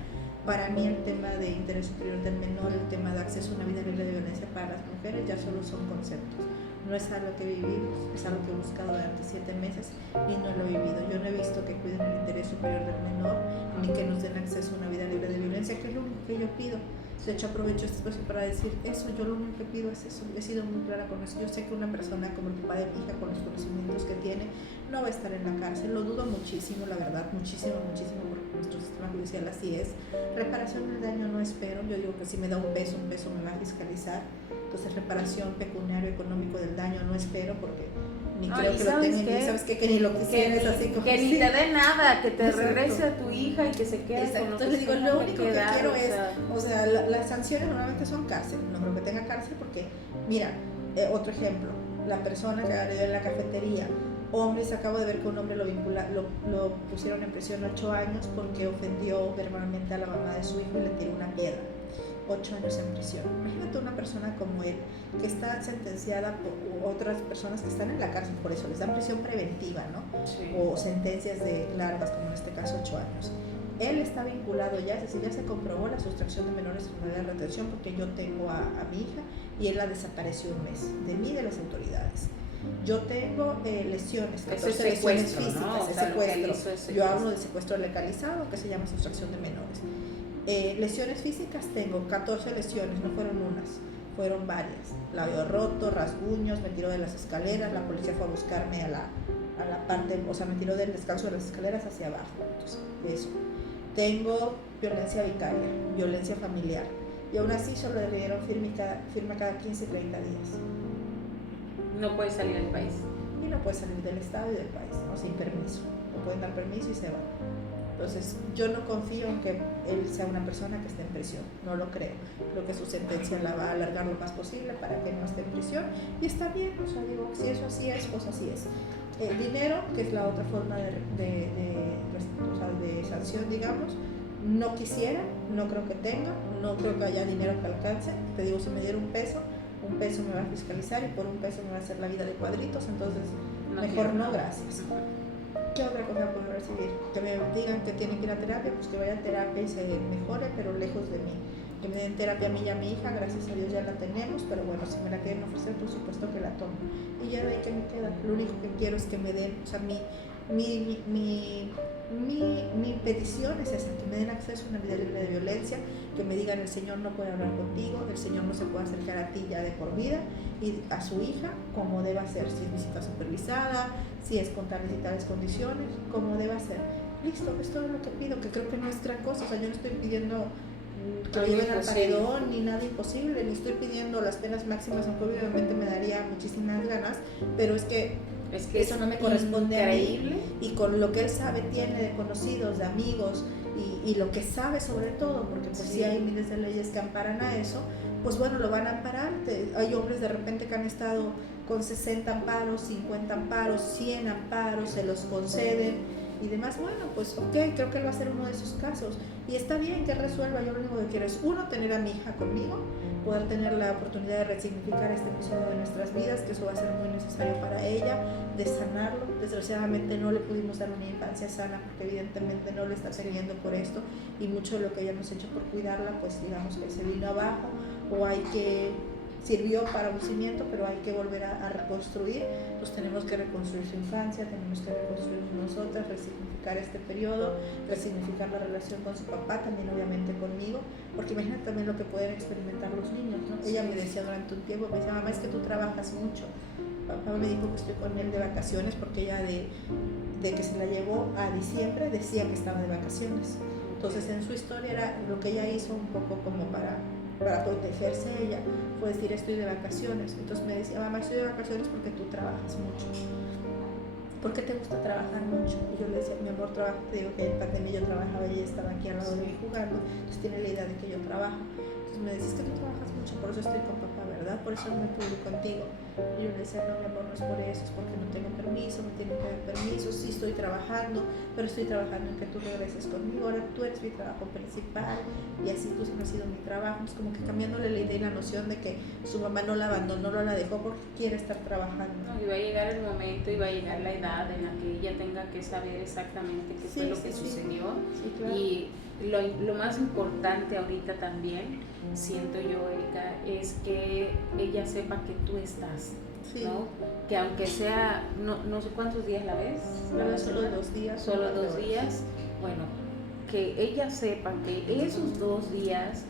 para mí el tema de interés superior del menor, el tema de acceso a una vida libre de violencia para las mujeres ya solo son conceptos. No es algo que vivimos, es algo que he buscado durante 7 meses y no lo he vivido. Yo no he visto que cuiden el interés superior del menor ni que nos den acceso a una vida libre de violencia, que es lo único que yo pido. De hecho, aprovecho este espacio para decir eso. Yo lo único que pido es eso. He sido muy clara con eso. Yo sé que una persona como el papá de mi hija, con los conocimientos que tiene, no va a estar en la cárcel. Lo dudo muchísimo, la verdad, muchísimo, porque nuestro sistema judicial así es. Reparación del daño no espero. Yo digo que si me da un peso me va a fiscalizar. Entonces, reparación pecuniario económico del daño no espero, porque ni creo que lo tengan, ni sabes que ni lo quisieras, así como que ni te dé nada, que te regrese a tu hija y que se quede. Exacto. Con entonces digo, lo único que quiero es, o sea, las sanciones normalmente son cárcel. No creo que tenga cárcel porque, mira, otro ejemplo, la persona que agredió en la cafetería, hombre, se acaba de ver que un hombre lo pusieron en prisión 8 años porque ofendió verbalmente a la mamá de su hijo y le tiró una piedra. 8 años en prisión. Imagínate una persona como él, que está sentenciada por otras personas que están en la cárcel por eso, les dan prisión preventiva, ¿no? Sí. O sentencias de largas, como en este caso 8 años. Él está vinculado ya, es decir, ya se comprobó la sustracción de menores en unidad de retención, porque yo tengo a mi hija y él la desapareció un mes, de mí y de las autoridades. Yo tengo lesiones, 14 lesiones físicas, ¿no? Secuestro. Yo hablo de secuestro legalizado, que se llama sustracción de menores. Lesiones físicas tengo 14 lesiones, no fueron unas, fueron varias. Labio roto, rasguños, me tiró de las escaleras, la policía fue a buscarme a la parte, o sea, me tiró del descanso de las escaleras hacia abajo. Entonces, eso. Tengo violencia vicaria, violencia familiar, y aún así solo le dieron firma cada 15, 30 días. No puede salir del país. Y no puede salir del estado y del país, o sin permiso. No pueden dar permiso y se van. Entonces, yo no confío en que él sea una persona que esté en prisión, no lo creo. Creo que su sentencia la va a alargar lo más posible para que no esté en prisión, y está bien, o sea, digo, si eso así es, pues así es. Dinero, que es la otra forma de sanción, digamos, no quisiera, no creo que tenga, no creo que haya dinero que alcance. Te digo, si me diera un peso me va a fiscalizar y por un peso me va a hacer la vida de cuadritos, entonces mejor no, gracias. ¿Qué otra cosa puedo recibir? Que me digan que tienen que ir a terapia, pues que vaya a terapia y se mejore, pero lejos de mí. que me den terapia a mí y a mi hija, gracias a Dios ya la tenemos, pero bueno, si me la quieren ofrecer, por supuesto que la tomo. Y ya de ahí que me queda, lo único que quiero es que me den, o sea, mi petición es esa, que me den acceso a una vida libre de violencia, que me digan el Señor no puede hablar contigo, el Señor no se puede acercar a ti ya de por vida, y a su hija como deba ser, si es visita supervisada, si es con tales y tales condiciones, como deba ser. Listo, es todo lo que pido, que creo que no es gran cosa, o sea, yo no estoy pidiendo que lo lleven al paredón ni nada imposible, ni estoy pidiendo las penas máximas, aunque obviamente me daría muchísimas ganas, pero es que eso no me corresponde increíble. a mí, y con lo que él sabe, tiene de conocidos, de amigos, y lo que sabe sobre todo, porque pues sí hay miles de leyes que amparan a eso, pues bueno, lo van a amparar. Hay hombres de repente que han estado con 60 amparos, 50 amparos, 100 amparos, se los conceden y demás. Bueno, pues ok, creo que él va a ser uno de esos casos y está bien que resuelva. Yo lo único que quiero es, uno, tener a mi hija conmigo, poder tener la oportunidad de resignificar este episodio de nuestras vidas, que eso va a ser muy necesario para ella, de sanarlo. Desgraciadamente no le pudimos dar una infancia sana porque evidentemente no lo está teniendo por esto, y mucho de lo que hayamos hecho por cuidarla, pues digamos que se vino abajo, o hay que sirvió para un cimiento, pero hay que volver a reconstruir. Pues tenemos que reconstruir su infancia, tenemos que reconstruir nosotras, resignificar este periodo, resignificar la relación con su papá, también obviamente conmigo, porque imagínate también lo que pueden experimentar los niños, ¿no? Ella me decía durante un tiempo, me decía, mamá, es que tú trabajas mucho. Papá me dijo que estoy con él de vacaciones, porque ella de que se la llevó a diciembre decía que estaba de vacaciones. Entonces en su historia era lo que ella hizo un poco como para protegerse ella, fue decir, estoy de vacaciones. Entonces me decía, mamá, estoy de vacaciones porque tú trabajas mucho. ¿Por qué te gusta trabajar mucho? Y yo le decía, mi amor, trabajo, te digo que en pandemia yo trabajaba y ella estaba aquí al lado de mí jugando, entonces tiene la idea de que yo trabajo. Entonces me decía, es que tú trabajas mucho, por eso estoy con papá, ¿verdad? Por eso no me puedo ir contigo. Y yo le decía, no, mi amor, no es por eso, es porque no tengo permiso, me tienen que dar permiso, sí estoy trabajando, pero estoy trabajando en que tú regreses conmigo, ahora tú eres mi trabajo principal, y así tú siempre has sido mi trabajo. Es como que cambiándole la idea y la noción de que su mamá no la abandonó, no la dejó porque quiere estar trabajando. No, y va a llegar el momento y va a llegar la edad en la que ella tenga que saber exactamente qué fue lo que sucedió. Sí, claro. Y lo más importante ahorita también, siento yo, Erika, es que ella sepa que tú estás, ¿no? Que aunque sea, no sé cuántos días la ves. Solo 2 días. Solo 2 días. Bueno, que ella sepa que esos 2 días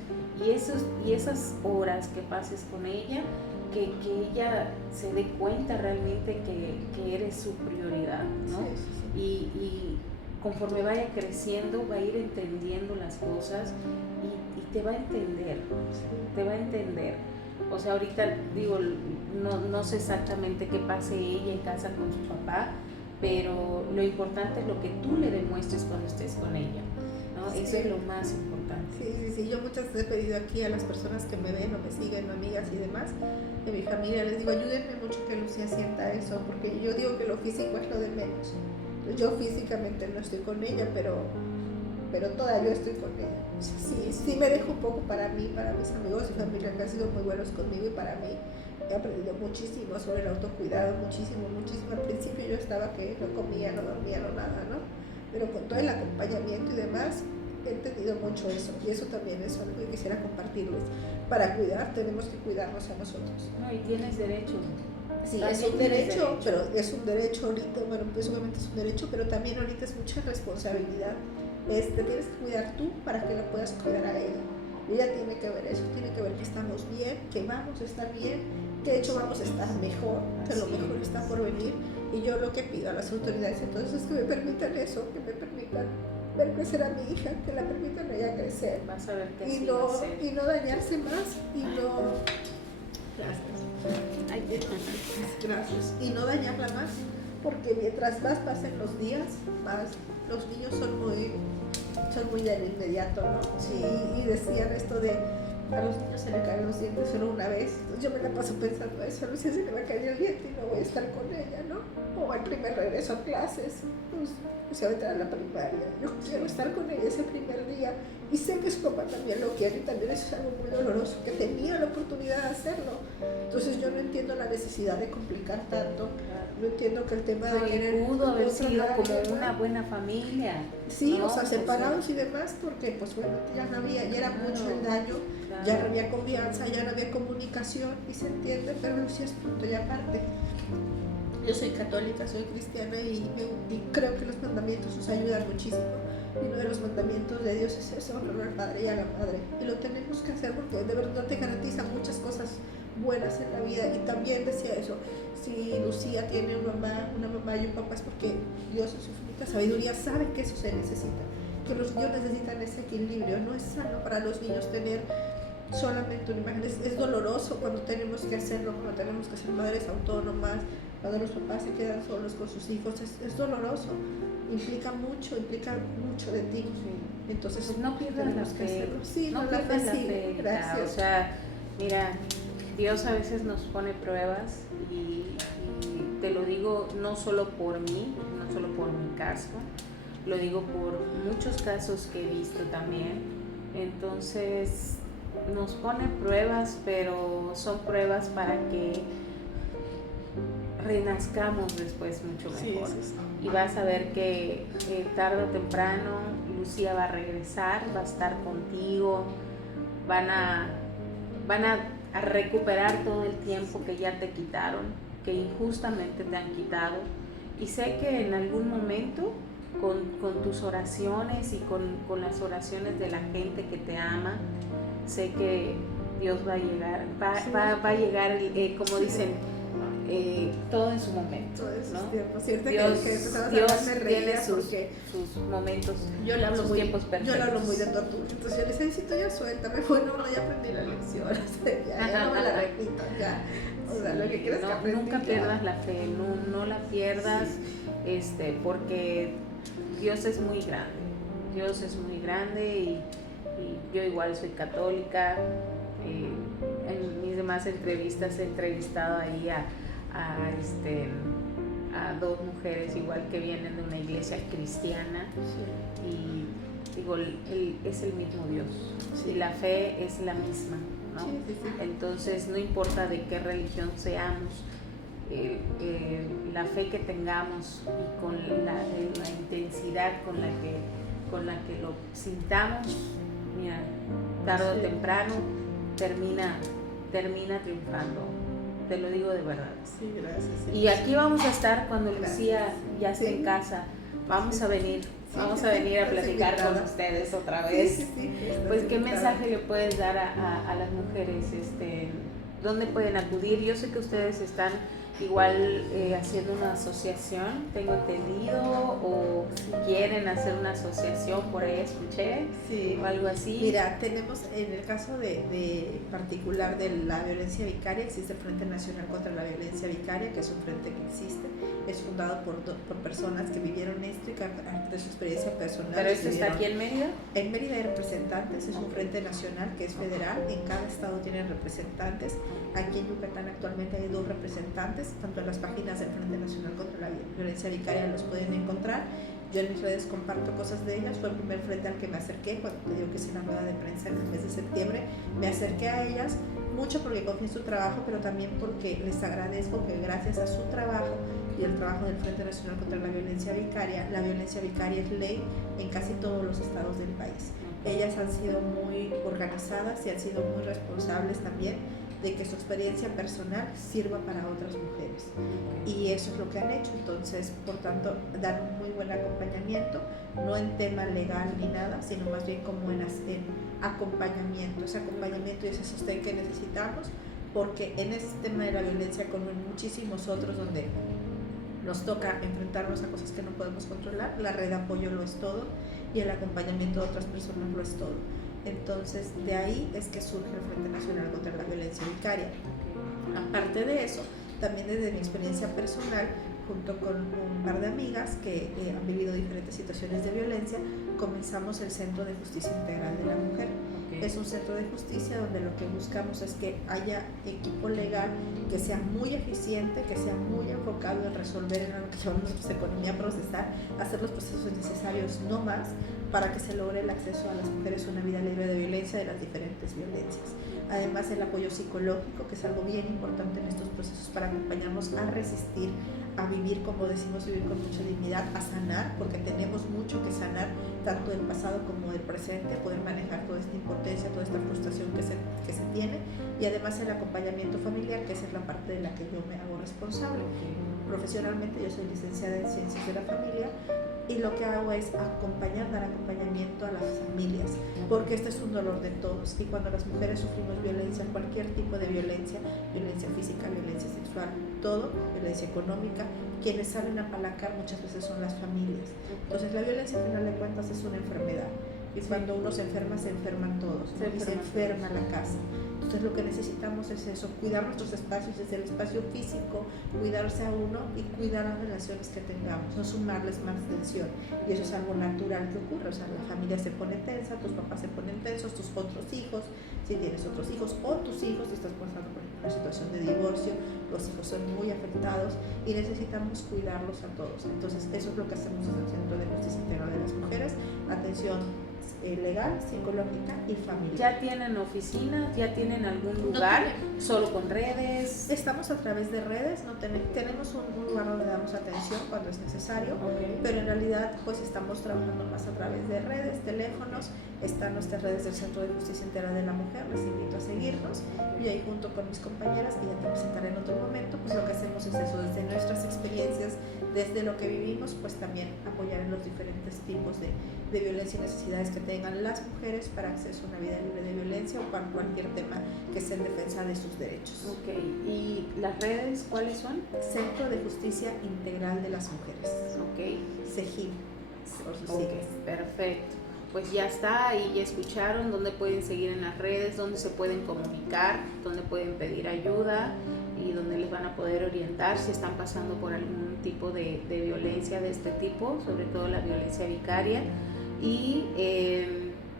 y esas horas que pases con ella, que ella se dé cuenta realmente que eres su prioridad, ¿no? Sí. Y conforme vaya creciendo va a ir entendiendo las cosas y te va a entender, te va a entender. O sea, ahorita digo, no sé exactamente qué pase ella en casa con su papá, pero lo importante es lo que tú le demuestres cuando estés con ella, ¿no? Sí. Eso es lo más importante. Sí, yo muchas veces he pedido aquí a las personas que me ven o me siguen, amigas y demás, de mi familia, les digo, ayúdenme mucho que Lucía sienta eso, porque yo digo que lo físico es lo de menos. Yo físicamente no estoy con ella, pero todavía estoy con ella. Sí me dejo un poco para mí, para mis amigos y familia que han sido muy buenos conmigo, y para mí he aprendido muchísimo sobre el autocuidado, muchísimo. Al principio yo estaba que no comía, no dormía, no nada, ¿no? Pero con todo el acompañamiento y demás, he entendido mucho eso, y eso también es algo que quisiera compartirles. Para cuidar tenemos que cuidarnos a nosotros. No, y tienes derecho. Sí, es un derecho, pero es un derecho ahorita, bueno, pues obviamente es un derecho, pero también ahorita es mucha responsabilidad. Te tienes que cuidar tú para que la puedas cuidar a ella. Y ella tiene que ver eso, tiene que ver que estamos bien, que vamos a estar bien, que de hecho vamos a estar mejor, que lo mejor está por venir. Y yo lo que pido a las autoridades entonces es que me permitan eso, que me permitan ver crecer a mi hija, que la permitan a ella crecer. Vas a ver que y no dañarse más, y no... Gracias. Gracias. Y no dañarla más, porque mientras más pasen los días, más los niños son muy del inmediato, ¿no? Sí. Y decían esto de, a los niños se le caen los dientes solo una vez. Entonces yo me la paso pensando eso, a Lucía se le va a caer el diente y no voy a estar con ella, ¿no? O al primer regreso a clases, pues se va a entrar a la primaria. Yo quiero estar con ella ese primer día, y sé que su papá también lo quiere, y también eso es algo muy doloroso, que tenía la oportunidad de hacerlo. Entonces yo no entiendo la necesidad de complicar tanto. No entiendo que el tema de querer... pudo haber sido como una buena familia. Sí, ¿no? o sea, separados y demás, porque pues bueno, ya no había, ya era mucho el daño, Claro. Ya no había confianza, ya no había comunicación y se entiende, pero Lucía es punto y aparte. Yo soy católica, soy cristiana y creo que los mandamientos nos ayudan muchísimo. Y uno de los mandamientos de Dios es eso, honrar al padre y a la madre. Y lo tenemos que hacer porque de verdad te garantiza muchas cosas buenas en la vida. Y también decía eso, si Lucía tiene una mamá y un papá es porque Dios en su infinita sabiduría sabe que eso se necesita, que los niños necesitan ese equilibrio. No es sano para los niños tener solamente una imagen, es doloroso cuando tenemos que hacerlo, cuando tenemos que ser madres autónomas, cuando los papás se quedan solos con sus hijos, es doloroso, implica mucho de ti. Entonces pues no pierdas la fe, sí, no pierdas la fe, gracias. O sea, mira, Dios a veces nos pone pruebas y te lo digo no solo por mí, no solo por mi caso, lo digo por muchos casos que he visto también. Entonces nos pone pruebas, pero son pruebas para que renazcamos después mucho mejor. Sí. Y vas a ver que tarde o temprano Lucía va a regresar, va a estar contigo, van a recuperar todo el tiempo que ya te quitaron, que injustamente te han quitado. Y sé que en algún momento con tus oraciones y con las oraciones de la gente que te ama, sé que Dios va a llegar, va a llegar, como dicen, todo en su momento, ¿no? Dios tiene sus momentos, yo le hablo sus muy, tiempos perfectos. Yo le hablo muy de tortura, entonces yo les necesito ya suéltame, bueno, ya aprendí la lección, ya no me la repito, ya, o sea, lo que quieres que aprendí. Nunca pierdas la fe, no la pierdas, porque Dios es muy grande y yo igual soy católica. En mis demás entrevistas he entrevistado ahí a dos mujeres igual que vienen de una iglesia cristiana, y digo, es el mismo Dios, y la fe es la misma, ¿no? Entonces no importa de qué religión seamos, la fe que tengamos y con la intensidad con la que lo sintamos, mira, tarde o temprano termina triunfando. Te lo digo de verdad. Sí, gracias. Sí, y aquí vamos a estar cuando Lucía ya esté en casa. Vamos a venir a platicar con ustedes otra vez. Pues, ¿qué mensaje le puedes dar a las mujeres? ¿Dónde pueden acudir? Yo sé que ustedes están igual haciendo una asociación, tengo entendido, o quieren hacer una asociación, por ahí escuché, o algo así. Mira, tenemos en el caso de particular de la violencia vicaria, existe el Frente Nacional contra la Violencia Vicaria, que es un frente que existe, es fundado por personas que vivieron esto y que de su experiencia personal. ¿Pero esto está aquí en Mérida? En Mérida hay representantes, es un frente nacional que es federal, en cada estado tienen representantes. Aquí en Yucatán actualmente hay 2 representantes, tanto en las páginas del Frente Nacional contra la Violencia Vicaria los pueden encontrar. Yo en mis redes comparto cosas de ellas, fue el primer frente al que me acerqué, cuando te digo que hice la rueda de prensa en el mes de septiembre, me acerqué a ellas, mucho porque confío en su trabajo, pero también porque les agradezco que gracias a su trabajo y el trabajo del Frente Nacional contra la violencia vicaria es ley en casi todos los estados del país. Ellas han sido muy organizadas y han sido muy responsables también de que su experiencia personal sirva para otras mujeres, y eso es lo que han hecho. Entonces, por tanto, dan un muy buen acompañamiento, no en tema legal ni nada, sino más bien como en acompañamiento, ese acompañamiento y ese sostén que necesitamos, porque en este tema de la violencia, como en muchísimos otros donde nos toca enfrentarnos a cosas que no podemos controlar, la red de apoyo lo es todo y el acompañamiento de otras personas lo es todo. Entonces, de ahí es que surge el Frente Nacional contra la Violencia Vicaria. Aparte de eso, también desde mi experiencia personal, junto con un par de amigas que han vivido diferentes situaciones de violencia, comenzamos el Centro de Justicia Integral de la Mujer. Es un centro de justicia donde lo que buscamos es que haya equipo legal que sea muy eficiente, que sea muy enfocado en resolver en lo que llamamos economía procesal, hacer los procesos necesarios, no más, para que se logre el acceso a las mujeres a una vida libre de violencia, de las diferentes violencias. Además, el apoyo psicológico, que es algo bien importante en estos procesos para acompañarnos a resistir a vivir, como decimos, vivir con mucha dignidad, a sanar, porque tenemos mucho que sanar, tanto del pasado como del presente, poder manejar toda esta impotencia, toda esta frustración que se tiene, y además el acompañamiento familiar, que esa es la parte de la que yo me hago responsable. Profesionalmente yo soy licenciada en Ciencias de la Familia, y lo que hago es acompañar, dar acompañamiento a las familias, porque este es un dolor de todos, y cuando las mujeres sufrimos violencia, cualquier tipo de violencia, violencia física, violencia sexual, todo, violencia económica, quienes salen a apalancar muchas veces son las familias. Entonces la violencia, al final de cuentas, es una enfermedad, y cuando uno se enferman todos, y se enferma la casa. Entonces lo que necesitamos es eso, cuidar nuestros espacios, desde el espacio físico, cuidarse a uno y cuidar las relaciones que tengamos, no sumarles más tensión. Y eso es algo natural que ocurre, o sea, la familia se pone tensa, tus papás se ponen tensos, tus otros hijos, si tienes otros hijos, o tus hijos, si estás pasando por una situación de divorcio, los hijos son muy afectados y necesitamos cuidarlos a todos. Entonces eso es lo que hacemos desde el Centro de Justicia Integral de las Mujeres, atención legal, psicológica y familiar. ¿Ya tienen oficinas? ¿Ya tienen algún lugar? No, ¿solo con redes? Estamos a través de redes, no tenemos un lugar donde damos atención cuando es necesario, pero en realidad pues estamos trabajando más a través de redes, teléfonos, están nuestras redes del Centro de Justicia Integral de la Mujer, les invito a seguirnos, y ahí junto con mis compañeras, que ya te presentaré en otro momento, pues lo que hacemos es eso, desde nuestras experiencias, desde lo que vivimos, pues también apoyar en los diferentes tipos de violencia y necesidades que tengan las mujeres para acceso a una vida libre de violencia o para cualquier tema que sea en defensa de sus derechos. Ok, ¿y las redes cuáles son? Centro de Justicia Integral de las Mujeres. Ok. CEJIM, por sus siglas. Perfecto. Pues ya está, ahí ya escucharon dónde pueden seguir en las redes, dónde se pueden comunicar, dónde pueden pedir ayuda y dónde les van a poder orientar si están pasando por algún tipo de violencia de este tipo, sobre todo la violencia vicaria. Y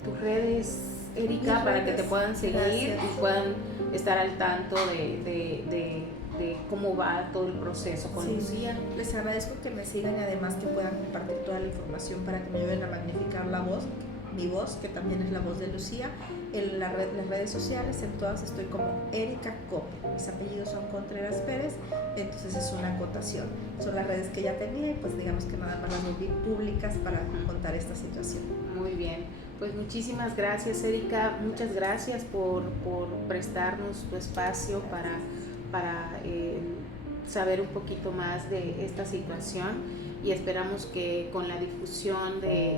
tus redes, Erika, para que te puedan seguir. Gracias. Y puedan estar al tanto de cómo va todo el proceso con Lucía. Les agradezco que me sigan y además que puedan compartir toda la información para que me ayuden a magnificar la voz, mi voz, que también es la voz de Lucía. En las redes sociales, en todas estoy como Erika Cope. Mis apellidos son Contreras Pérez, entonces es una acotación. Son las redes que ya tenía y pues digamos que nada más las volví públicas para contar esta situación. Muy bien, pues muchísimas gracias, Erika. Muchas gracias por prestarnos tu espacio para saber un poquito más de esta situación, y esperamos que con la difusión de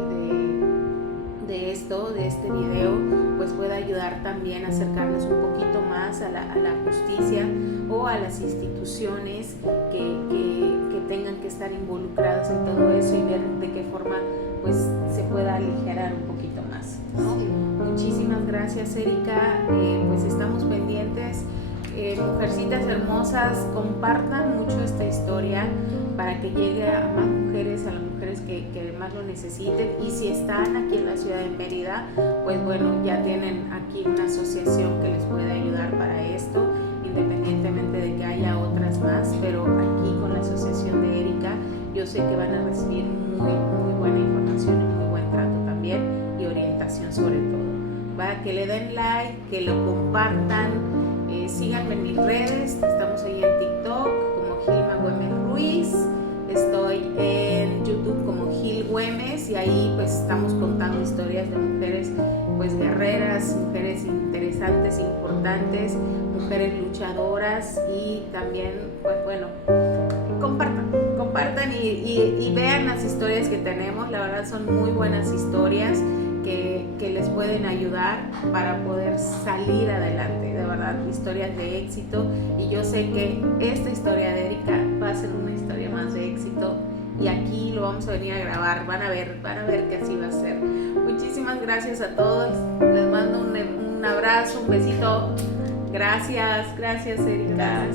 este video, pues pueda ayudar también a acercarnos un poquito más a la justicia o a las instituciones que tengan que estar involucradas en todo eso, y ver de qué forma pues se pueda aligerar un poquito más, ¿no? Sí. Muchísimas gracias, Erika. Pues estamos pendientes. Mujercitas hermosas, compartan mucho esta historia para que llegue a más mujeres, a las mujeres que más lo necesiten. Y si están aquí en la ciudad de Mérida, pues bueno, ya tienen aquí una asociación que les puede ayudar para esto, independientemente de que haya otras más, pero aquí con la asociación de Erika yo sé que van a recibir muy, muy buena información y muy buen trato también, y orientación sobre todo. ¿Va? Que le den like, que lo compartan. Síganme en mis redes, estamos ahí en TikTok como Gilma Güemes Ruiz, estoy en YouTube como Gil Güemes, y ahí pues estamos contando historias de mujeres pues guerreras, mujeres interesantes, importantes, mujeres luchadoras, y también pues bueno, compartan y vean las historias que tenemos. La verdad son muy buenas historias que les pueden ayudar para poder salir adelante, de verdad, historias de éxito, y yo sé que esta historia de Erika va a ser una historia más de éxito, y aquí lo vamos a venir a grabar, van a ver que así va a ser. Muchísimas gracias a todos, les mando un abrazo, un besito, gracias Erika.